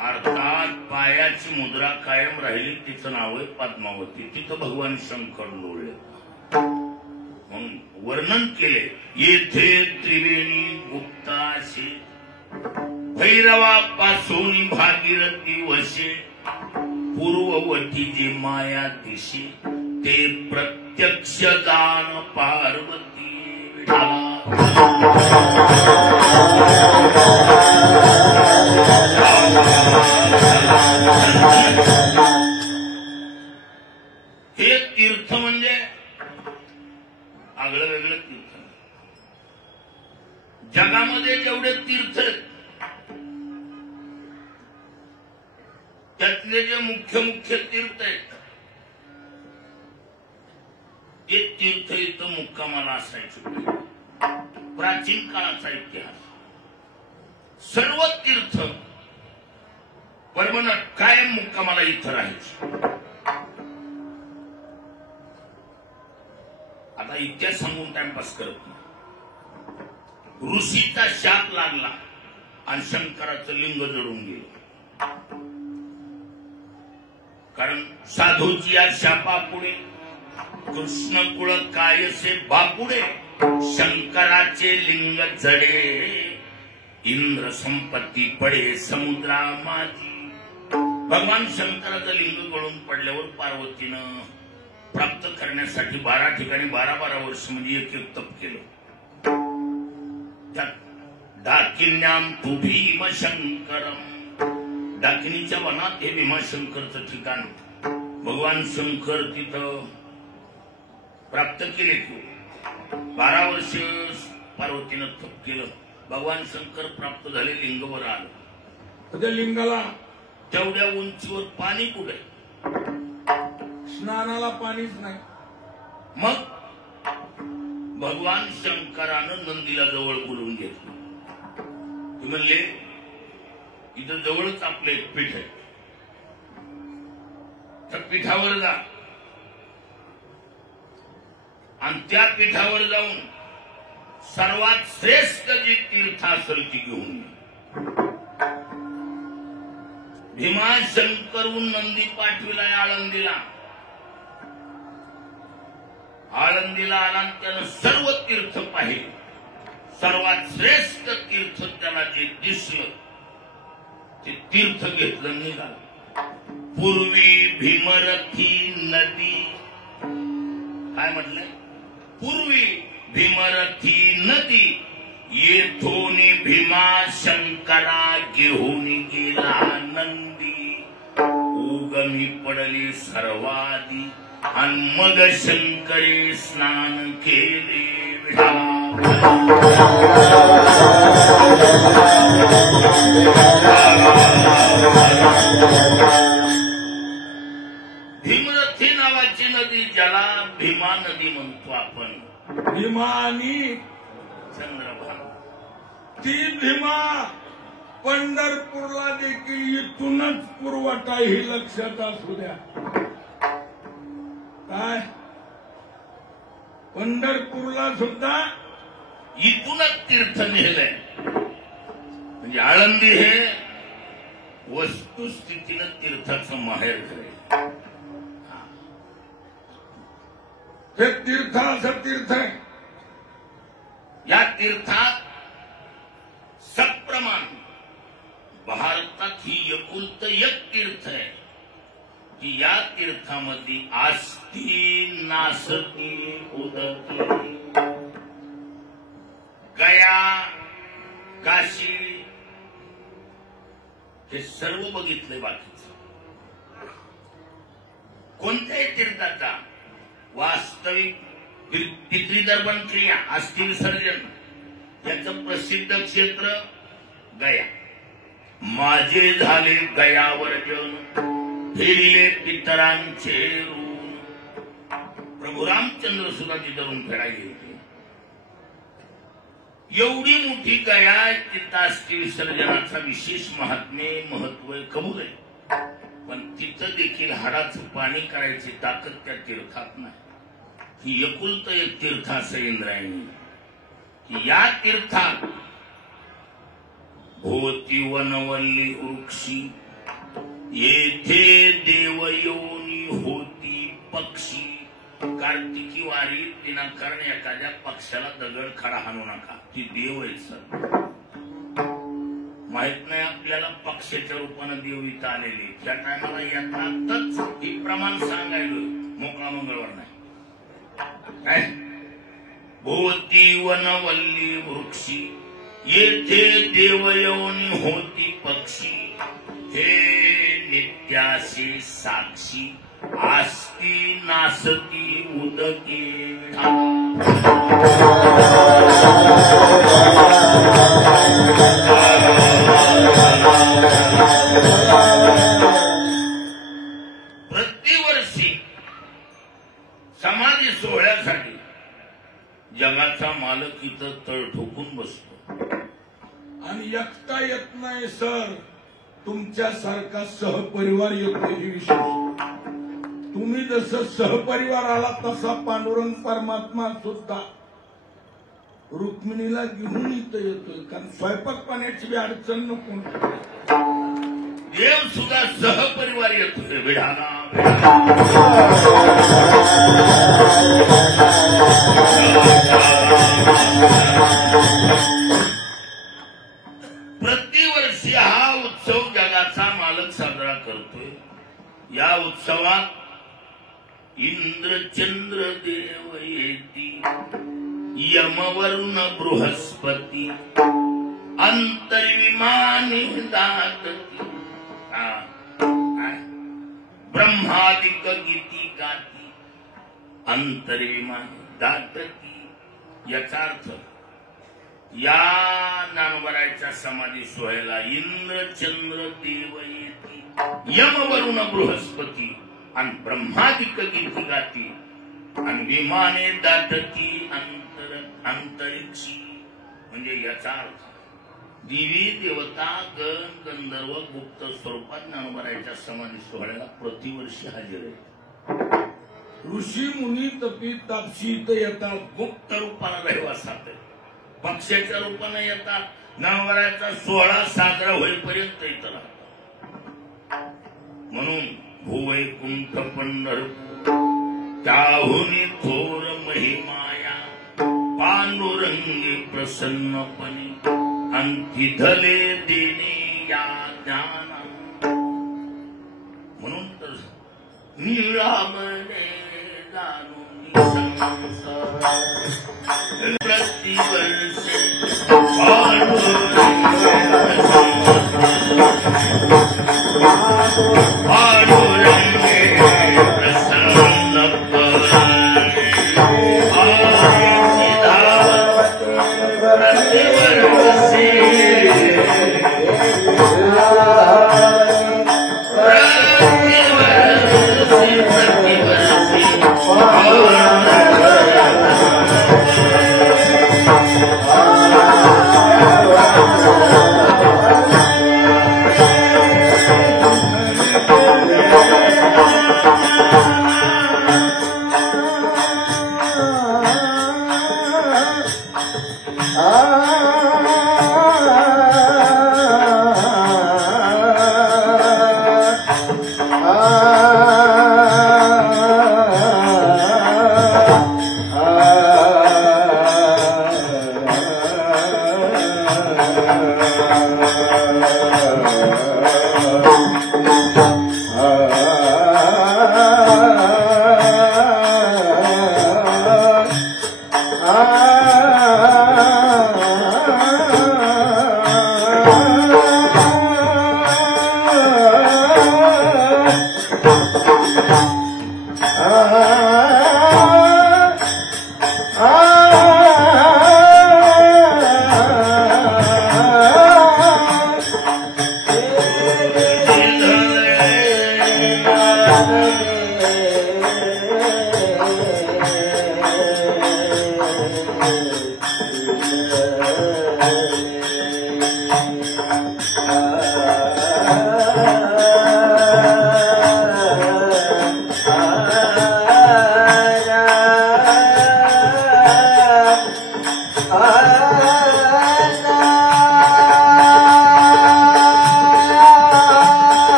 अर्थात पायाची मुद्रा कायम राहिली, तिचं नाव आहे पद्मावती. तिथं भगवान शंकर लोळले म्हणून वर्णन केले. येथे त्रिवेणी गुप्ताशी भैरवापासून भागीरथी वशे, पूर्ववती जे माया दिशी, ते प्रत्यक्ष दान पार्वती हे तीर्थ म्हणजे आगळं वेगळं तीर्थ. जगामध्ये जेवढे तीर्थ आहेत त्यातले जे मुख्य मुख्य तीर्थ आहेत ते तीर्थ इथं मुक्कामाला असायचे. प्राचीन काळाचा इतिहास. सर्व तीर्थ परमनंट कायम मुक्कामाला इथं राहायचे. आता इतिहास सांगून टाइमपास करत नाही. ऋषीचा शाप लागला आणि शंकराचं लिंग जळून गेलं. कारण साधूची या शापापुढे कृष्ण कुळ कायसे बापुडे, शंकराचे लिंग जडे, इंद्र संपत्ती पडे समुद्रा माझी. भगवान शंकराचं लिंग गळून पडल्यावर पार्वतीनं प्राप्त करण्यासाठी 12 ठिकाणी 12 वर्ष म्हणजे एक तप केलं. त्यात डाकिन्याम तू भीमशंकरम, डाकिनीच्या वनात हे भीमाशंकरचं ठिकाण. भगवान शंकर तिथं प्राप्त केले. 12 वर्ष पार्वतीनं तप केलं. भगवान शंकर प्राप्त झाले, लिंगवर आलं. त्या लिंगाला तेवढ्या उंचीवर पाणी कुठे? स्नानाला पाणीच नाही. मग भगवान शंकरानं नंदीला जवळ बोलवून घेतलं. ते म्हणले इथं जवळच आपलं एक पीठ आहे, तर पीठावर जा आणि त्या पीठावर जाऊन सर्वात श्रेष्ठ जी तीर्थ असेल ती घेऊन ये. भीमाशंकरहून नंदी पाठविलाय आळंदीला. आळंदीला आला आणि त्यानं सर्व तीर्थ पाहिले. सर्वात श्रेष्ठ तीर्थ त्याला जे दिसलं ते तीर्थ घेतलं, निघालं. पूर्वी भीमरथी नदी, काय म्हटलंय? पूर्वी भीमरथी नदी, येथून भीमाशंकरा घेऊन गेला नंदी. उगमी पडले सर्वादी आणि मग शंकरे स्नान केले. भीमरथी नावाची नदी, ज्याला भीमा नदी म्हणतो आपण. भीमा आणि चंद्रभागा. ती भीमा पंढरपूरला देखील इथूनच पुरवठा, ही लक्षात असू द्या. काय पंढरपूरला सुद्धा इथूनच तीर्थ नेलंय. म्हणजे आळंदी हे वस्तुस्थितीनं तीर्थाचं माहेर आहे. हे तीर्थ असं तीर्थ आहे. या तीर्थात सप्रमाण भारतात ही एकुलत एक तीर्थ आहे की या तीर्थामध्ये आस्थी नासती उदकी. गया, काशी हे सर्व बघितलंय. बाकीचं कोणत्याही तीर्थाचा वास्तविक पितृदर्पण क्रिया, अस्थि विसर्जन याचं प्रसिद्ध क्षेत्र गया. माझे झाले गयावर्जन, फेरिले पितरांचे ऋण. प्रभू रामचंद्र सुद्धा तिथं ऋण फेडायला होते. एवढी मोठी गया, तिथं अस्थि विसर्जनाचा विशेष महात्म्य महत्व कबूल आहे. पण तिथं देखील हाडाचं पाणी करायची ताकद त्या तीर्थात नाही. ही एकुलत एक तीर्थ असं इंद्रायणी की या तीर्थात भोवती वनवल्ली वृक्षी येथे देवयोनी होती पक्षी. कार्तिकी वारीत विनाकारण एखाद्या पक्षाला दगड खडा हाणू नका. ती देव आहे सर. माहित नाही आपल्याला पक्षाच्या रूपानं देव इथं आलेले. त्या टायमाला येतातच हे प्रमाण सांगायला मोकळा मंगळवार नाही काय. भोवती वनवल्ली वृक्षी येथे देवयोनी होती पक्षी. हे नित्याशी साक्षी आस्ती नासती उदके. प्रतिवर्षी समाधी सोहळ्यासाठी जगाचा मालक इथं तळ ठोकून बसतो. आणि एकटा येत नाही सर, तुमच्यासारखा सहपरिवार येतो. हे विशेष तुम्ही जसं सहपरिवार आला तसा पांडुरंग परमात्मा सुद्धा रुक्मिणीला घेऊन इथं येतोय. कारण स्वयंपाक पाण्याची बी अडचण नको. देव सुद्धा सहपरिवार येतोय. विढाला प्रतिवर्षी हा उत्सव जगाचा मालक साजरा करतोय. या उत्सवात इंद्र चंद्र देव येती यमवरुण बृहस्पती अंतर्विमानी दातती. ब्रह्मादिक गीती गाती अंतर्विमानी दातती. याचा अर्थ या ज्ञानोबराच्या समाधी सोहळ्याला इंद्र चंद्र देव येती यमवरुण बृहस्पती आणि ब्रह्मादिक गीती गाती आणि विमाने दाटती अंतरिक्षी. म्हणजे याचा अर्थ देवी देवता गण गंधर्व गुप्त स्वरूपात ज्ञानोबराच्या समाधी सोहळ्याला प्रतिवर्षी हजेर आहे. ऋषी मुनी तपी तापशी इथं येतात. गुप्त रूपाला रहिवासात पक्षाच्या रूपानं येतात. ज्ञानोबराचा सोहळा साजरा होईपर्यंत इथं राहतात. म्हणून भुवैकुंठ पंढरपूर त्याहुनी थोर महिमाया पांडुरंगी प्रसन्नपणे अंतिधले देणे या ज्ञाना. म्हणून तर निळामने जाणून प्रतिवर्षी पांडुरंगे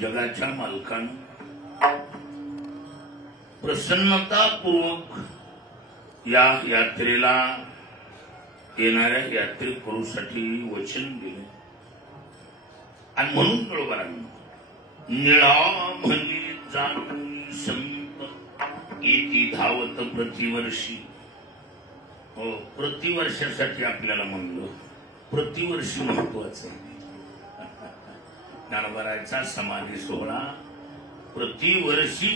जगाच्या मालकानं प्रसन्नतापूर्वक या यात्रेला येणाऱ्या यात्रेकरूसाठी वचन दिले आणि म्हणून बरोबरांना निळा म्हणजे जाणून संत येती धावत प्रतिवर्षी. हो, प्रतिवर्षासाठी आपल्याला म्हणलो, प्रतिवर्षी महत्वाचं. ज्ञानोबारायचा समाधी सोहळा प्रतिवर्षी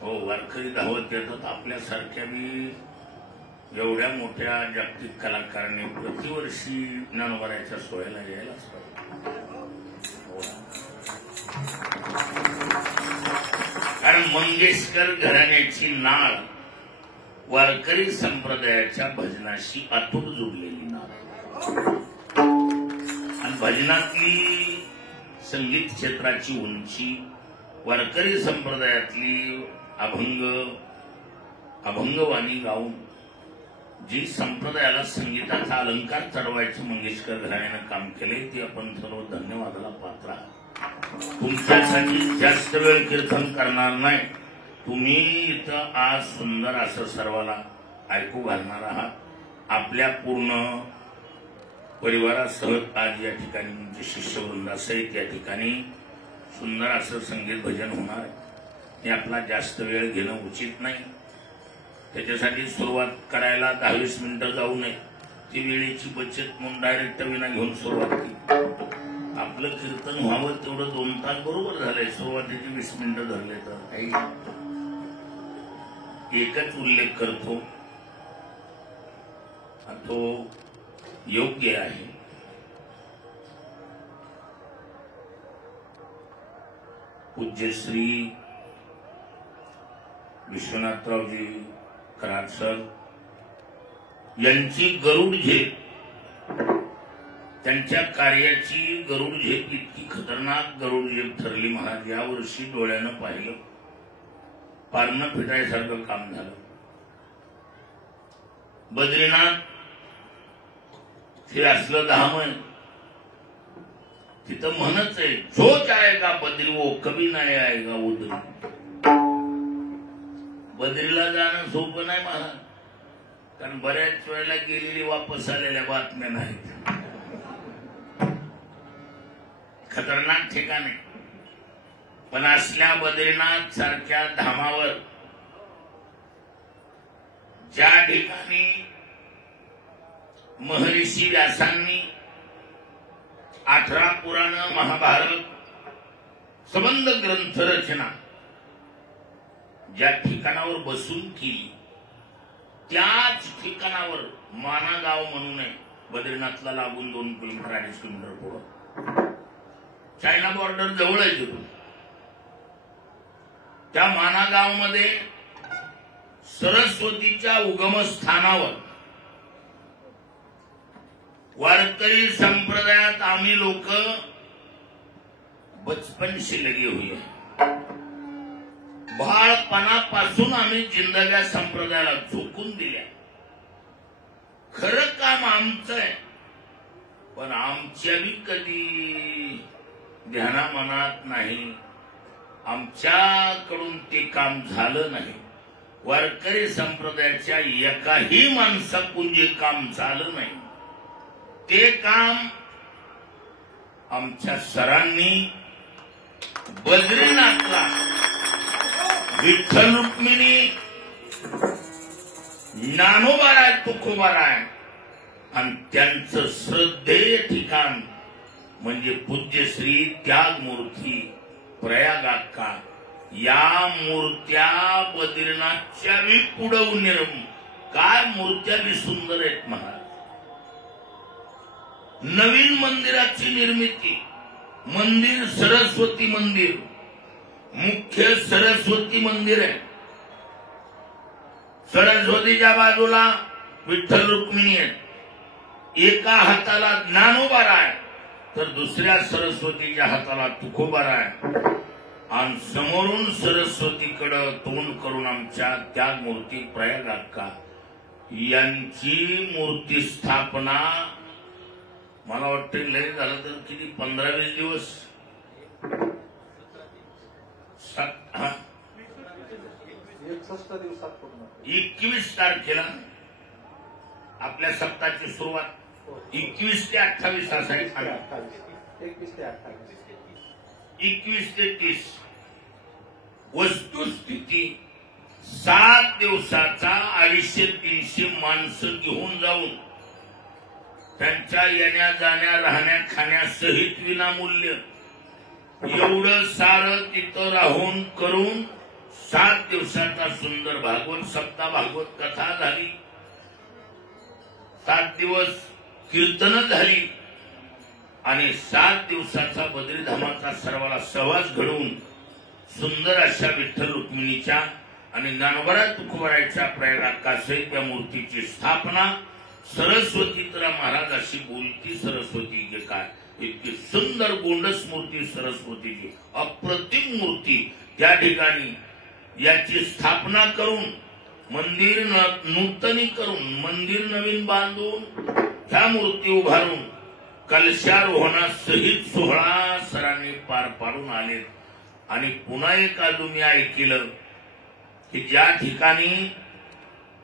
हो वारकरी धावत येतात. आपल्यासारख्या बी एवढ्या मोठ्या जागतिक कलाकारांनी प्रतिवर्षी ज्ञानोबारायच्या सोहळ्याला यायलाच पाहिजे. कारण मंगेशकर घराण्याची नाळ वारकरी संप्रदायाच्या भजनाशी अतूट जोडलेली नाळ आणि भजनातली संगीत क्षेत्राची उंची, वारकरी संप्रदायातली अभंगवाणी गाऊन जी संप्रदायाला संगीताचा अलंकार चढवायचं मंगेशकर घराण्यानं काम केले ते आपण सर्व धन्यवादाला पात्र आहात. तुमच्यासाठी जास्त वेळ कीर्तन करणार नाही. तुम्ही इथं आज सुंदर असं सर्वाला ऐकू घालणार आहात. आपल्या पूर्ण परिवारासह आज या ठिकाणी म्हणजे शिष्यवृंदासहित या ठिकाणी सुंदर असं संगीत भजन होणार आहे. हे आपला जास्त वेळ घेणं उचित नाही. त्याच्यासाठी सुरुवात करायला 10-20 मिनिटं जाऊ नये. ती वेळेची बचत म्हणून डायरेक्ट विना घेऊन सुरुवात केली. आपलं कीर्तन व्हावं तेवढं 2 तास बरोबर झालंय. सुरुवातीची 20 मिनिटं धरले तर काही एकच उल्लेख करतो तो योग्य आहे. पूज्य श्री विश्वनाथरावजी कराड सर यांची गरुड झेप, त्यांच्या कार्याची गरुड झेप इतकी खतरनाक गरुड झेप ठरली महाराज. यावर्षी डोळ्यानं पाहिलं, पारणं फिटायसारखं काम झालं. बद्रीनाथ हे असलं धाम आहे, तिथं म्हणच आहे जो जाएगा बद्री वो कभी नाही आएगा उदरी. बद्रीला जाणं सोपं नाही महाराज, कारण बऱ्याच वेळेला गेलेली वापस आलेल्या बातम्या नाहीत. खतरनाक ठिकाण आहे. पण असल्या बद्रीनाथ सारख्या धामावर ज्या ठिकाणी महर्षी व्यासांनी 18 पुराण महाभारत संबंध ग्रंथ रचना ज्या ठिकाणावर बसून केली त्याच ठिकाणावर माना गाव म्हणून आहे. बद्रीनाथला लागून 2 किलोमीटर 2.5 किलोमीटर पुढं चायना बॉर्डर जवळ आहे तिथून. त्या माना गावमध्ये सरस्वतीच्या उगमस्थानावर वारकरी संप्रदायात आम्ही लोक बचपन से लगे हुए बाळपणापासून आम्ही जिंदग्या संप्रदायाला झोकून दिल्या. खरं काम आमचं आहे पण आमच्या बी कधी ध्यानामनात नाही. आमच्याकडून ते काम झालं नाही. वारकरी संप्रदायाच्या एकाही माणसाकडून जे काम झालं नाही ते काम आमच्या सरांनी बद्रीनाथला विठ्ठल रुक्मिणी ज्ञानोबाराय तुकोबाराय आणि त्यांचं श्रद्धेय ठिकाण म्हणजे पूज्य श्री त्यागमूर्ती प्रयागाक्का या मूर्त्या बद्रीनाथच्या बी पुढं निर्म काय मूर्त्या बी सुंदर आहेत महाराज. नवीन मंदिराची निर्मिती मंदिर सरस्वती मंदिर मुख्य सरस्वती मंदिर आहे. सरस्वतीच्या बाजूला विठ्ठल रुक्मिणी आहे. एका हाताला ज्ञानोबाराय तर दुसऱ्या सरस्वतीच्या हाताला तुकोबाराय आणि समोरून सरस्वतीकडे तोंड करून आमच्या त्यागमूर्ती प्रयागाक्का यांची मूर्ती स्थापना मला वाटतं लय झालं तर किती 15-20 दिवस 21 तारखेला आपल्या सप्ताहाची सुरुवात 21 ते 28 असायची. 21 ते 30 वस्तुस्थिती 7 दिवसाचा 250-300 माणसं घेऊन जाऊन त्यांच्या येण्या जाण्या राहण्या खाण्यासहित विनामूल्य एवढं सारं तिथं राहून करून 7 दिवसाचा सुंदर भागवत सप्ताह भागवत कथा झाली. 7 दिवस कीर्तन झाली आणि 7 दिवसाचा बद्रीधामाचा सर्वाला सहवास घडवून सुंदर अशा विठ्ठल रुक्मिणीच्या आणि ज्ञानोबाराय तुकोबारायच्या प्रयागाक्कासहित त्या मूर्तीची स्थापना. सरस्वती तर महाराज अशी बोलती सरस्वती की काय इतकी सुंदर गोंडस मूर्ती सरस्वतीची अप्रतिम मूर्ती. त्या ठिकाणी याची स्थापना करून मंदिर नूतनी करून मंदिर नवीन बांधून ह्या मूर्ती उभारून कलशारोहणासहित 16 सरांनी पार पाडून आले. आणि पुन्हा एक अजून मी ऐकलं की ज्या ठिकाणी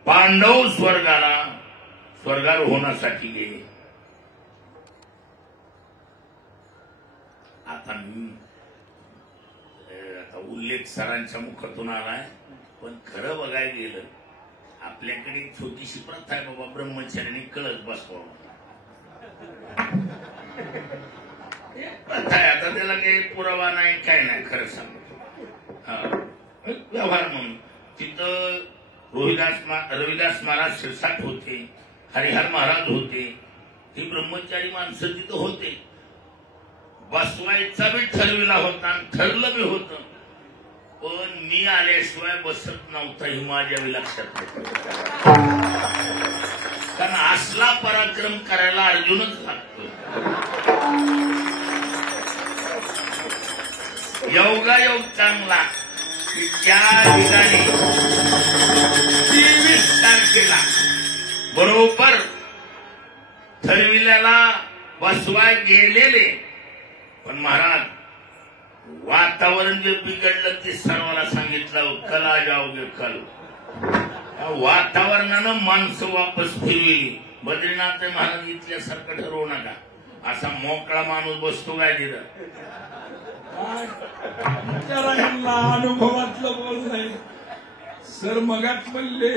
पांडव स्वर्गारोहणासाठी गेले. आता उल्लेख सरांच्या मुखातून आलाय पण खरं बघायला गेलं आपल्याकडे एक छोटीशी प्रथा आहे बाबा ब्रह्मचार्याने कळत बसवा प्रथा आहे. आता त्याला काही पुरावा नाही काय नाही खरं सांगतो व्यवहार म्हणून. तिथं रविदास महाराज शिरसाट होते. हरिहर महाराज होते. ही ब्रह्मचारी माणसं तिथं होते. बसवायचा बी ठरविला होता आणि ठरलं बी होतं पण मी आल्याशिवाय बसत नव्हता ही माझ्या लक्षात होतं. कारण असला पराक्रम करायला अर्जुनच लागतो. योगायोग चांगला की त्या ठिकाणी 23 तारखेला बरोबर ठरविल्याला बसवाय गेलेले पण महाराज वातावरण जे बिघडलं ते सर्वांना सांगितलं कला जाओगे कल. वातावरणानं माणसं वापस फिरविली. बद्रीनाथ महाराज इथल्यासारखं ठरवू नका. असा मोकळा माणूस बसतो काय तिथं? काय विचारा यांना अनुभवातलं बोल नाही. सर मगात म्हणले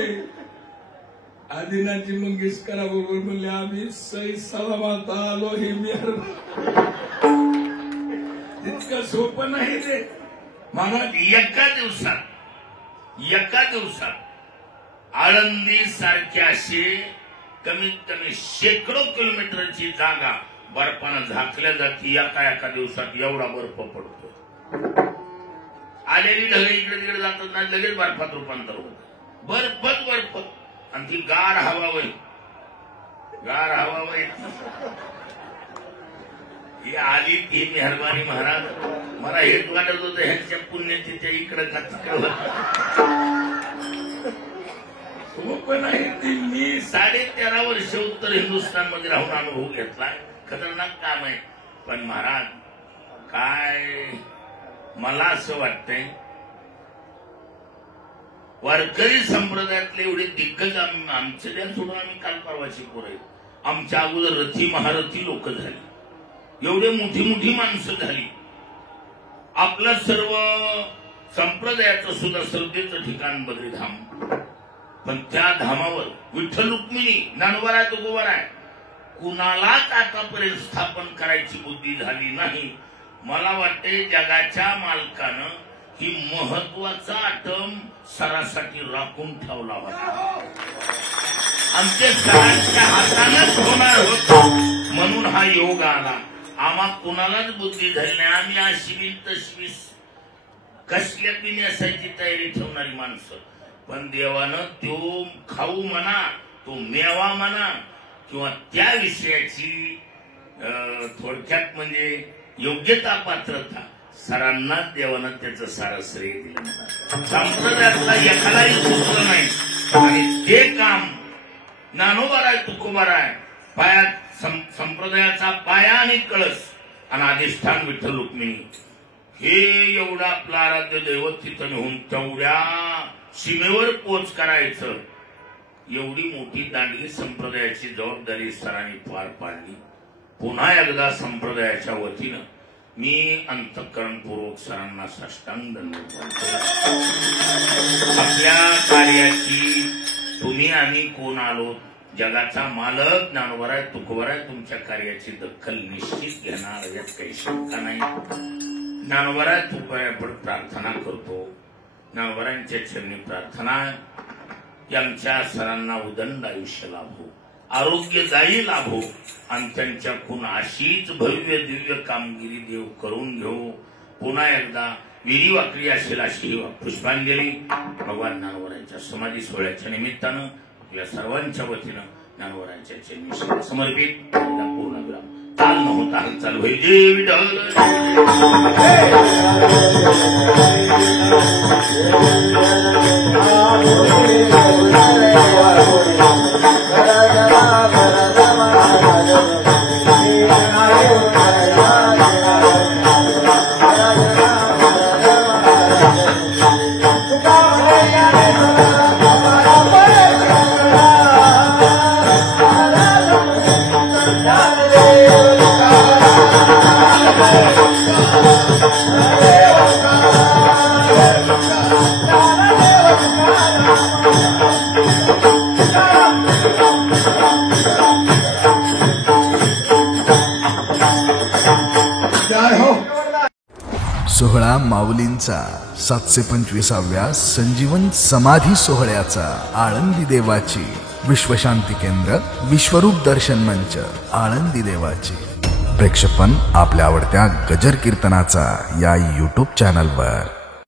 आदिनाथजी मंगेशकराबरोबर म्हणले आम्ही सही सलामत आलो हे मेहर. इतकं सोपं नाही ते. महाराज एका दिवसात आळंदी सारख्या असे कमीत कमी शेकडो किलोमीटरची जागा बर्फानं झाकल्या जाते. एका दिवसात एवढा बर्फ पडतो. आलेली ढगे इकडे तिकडे जातात ना, लगेच बर्फात रूपांतर होत. बर्फ आणि ती गार हवा वय ही आली ती मेहरबानी. महाराज मला हेच वाटत होतं ह्यांच्या पुण्यतिथ्या इकडे का तिकडे. सोपं नाही ते. मी 13.5 वर्ष उत्तर हिंदुस्थान मध्ये राहून अनुभव घेतला. खतरनाक काम आहे. पण महाराज काय मला असं वाटतंय वारकरी संप्रदायातले एवढे दिग्गज आमच्या त्या सोडून आम्ही काल परवाची पोरं आहेत. आमच्या अगोदर रथी महारथी लोक झाली. एवढे मोठी माणसं झाली. आपलं सर्व संप्रदायाचं सुद्धा श्रद्धेचं ठिकाण बद्रीधाम. पण त्या धामावर विठ्ठल रुक्मिणी ज्ञानोबा तुकोबा आहे कुणालाच आतापर्यंत स्थापन करायची बुद्धी झाली नाही. मला वाटते जगाच्या मालकानं ही महत्वाचा आटम सरासाठी राखून ठेवला होता. आमच्या सरांच्या हातानच होणार होत म्हणून हा योग आला. आम्हा कुणालाच बुद्धी झाली नाही. आम्ही अशी बिन तशी कसल्या पिण्यासाठी तयारी ठेवणारी माणसं. पण देवानं तो खाऊ म्हणा, तो मेवा म्हणा किंवा त्या विषयाची थोडक्यात म्हणजे योग्यता पात्रता सरांना देवानं त्याचं सारं श्रेय दिलं. संप्रदायातला एखादाही सुचलं नाही. आणि ते काम ज्ञानोबाराय तुकोबाराय पायात संप्रदायाचा पाया आणि कळस आणि अधिष्ठान विठ्ठल रुक्मिणी हे एवढं आपलं आराध्य दैवत तिथं नेऊन तेवढ्या सीमेवर पोच करायचं. एवढी मोठी दांडगी संप्रदायाची जबाबदारी सरांनी पार पाडली. पुन्हा एकदा संप्रदायाच्या वतीनं मी अंतःकरणपूर्वक सरांना साष्टांग दंडवत करतो. आपल्या कार्याची तुम्ही आम्ही कोण आलो जगाचा मालक ज्ञानोबा तुकोबा तुमच्या कार्याची दखल निश्चित घेणार यात काही शंका नाही. ज्ञानोबा तुकोबाकडे प्रार्थना करतो. ज्ञानोबांच्या चरणी प्रार्थना की आमच्या सरांना उदंड आयुष्य लाभो, आरोग्यदायी लाभो आणि त्यांच्याकडून अशीच भव्य दिव्य कामगिरी देव करून घेऊ. पुन्हा एकदा विधी वाकडी असेल अशी पुष्पांजली भगवान ज्ञानोबांच्या समाधी सोहळ्याच्या निमित्तानं आपल्या सर्वांच्या वतीनं ज्ञानोबांच्या चरणी समर्पित पूर्ण विराम. ताल न होता हालचाल होईल. जय विठ्ठल. सोहळा माऊलींचा 725व्या संजीवन समाधी सोहळ्याचा आळंदी देवाची विश्वशांती केंद्र विश्वरूप दर्शन मंच आळंदी देवाची प्रेक्षेपण आपल्या आवडत्या गजर कीर्तनाचा या YouTube चॅनलवर.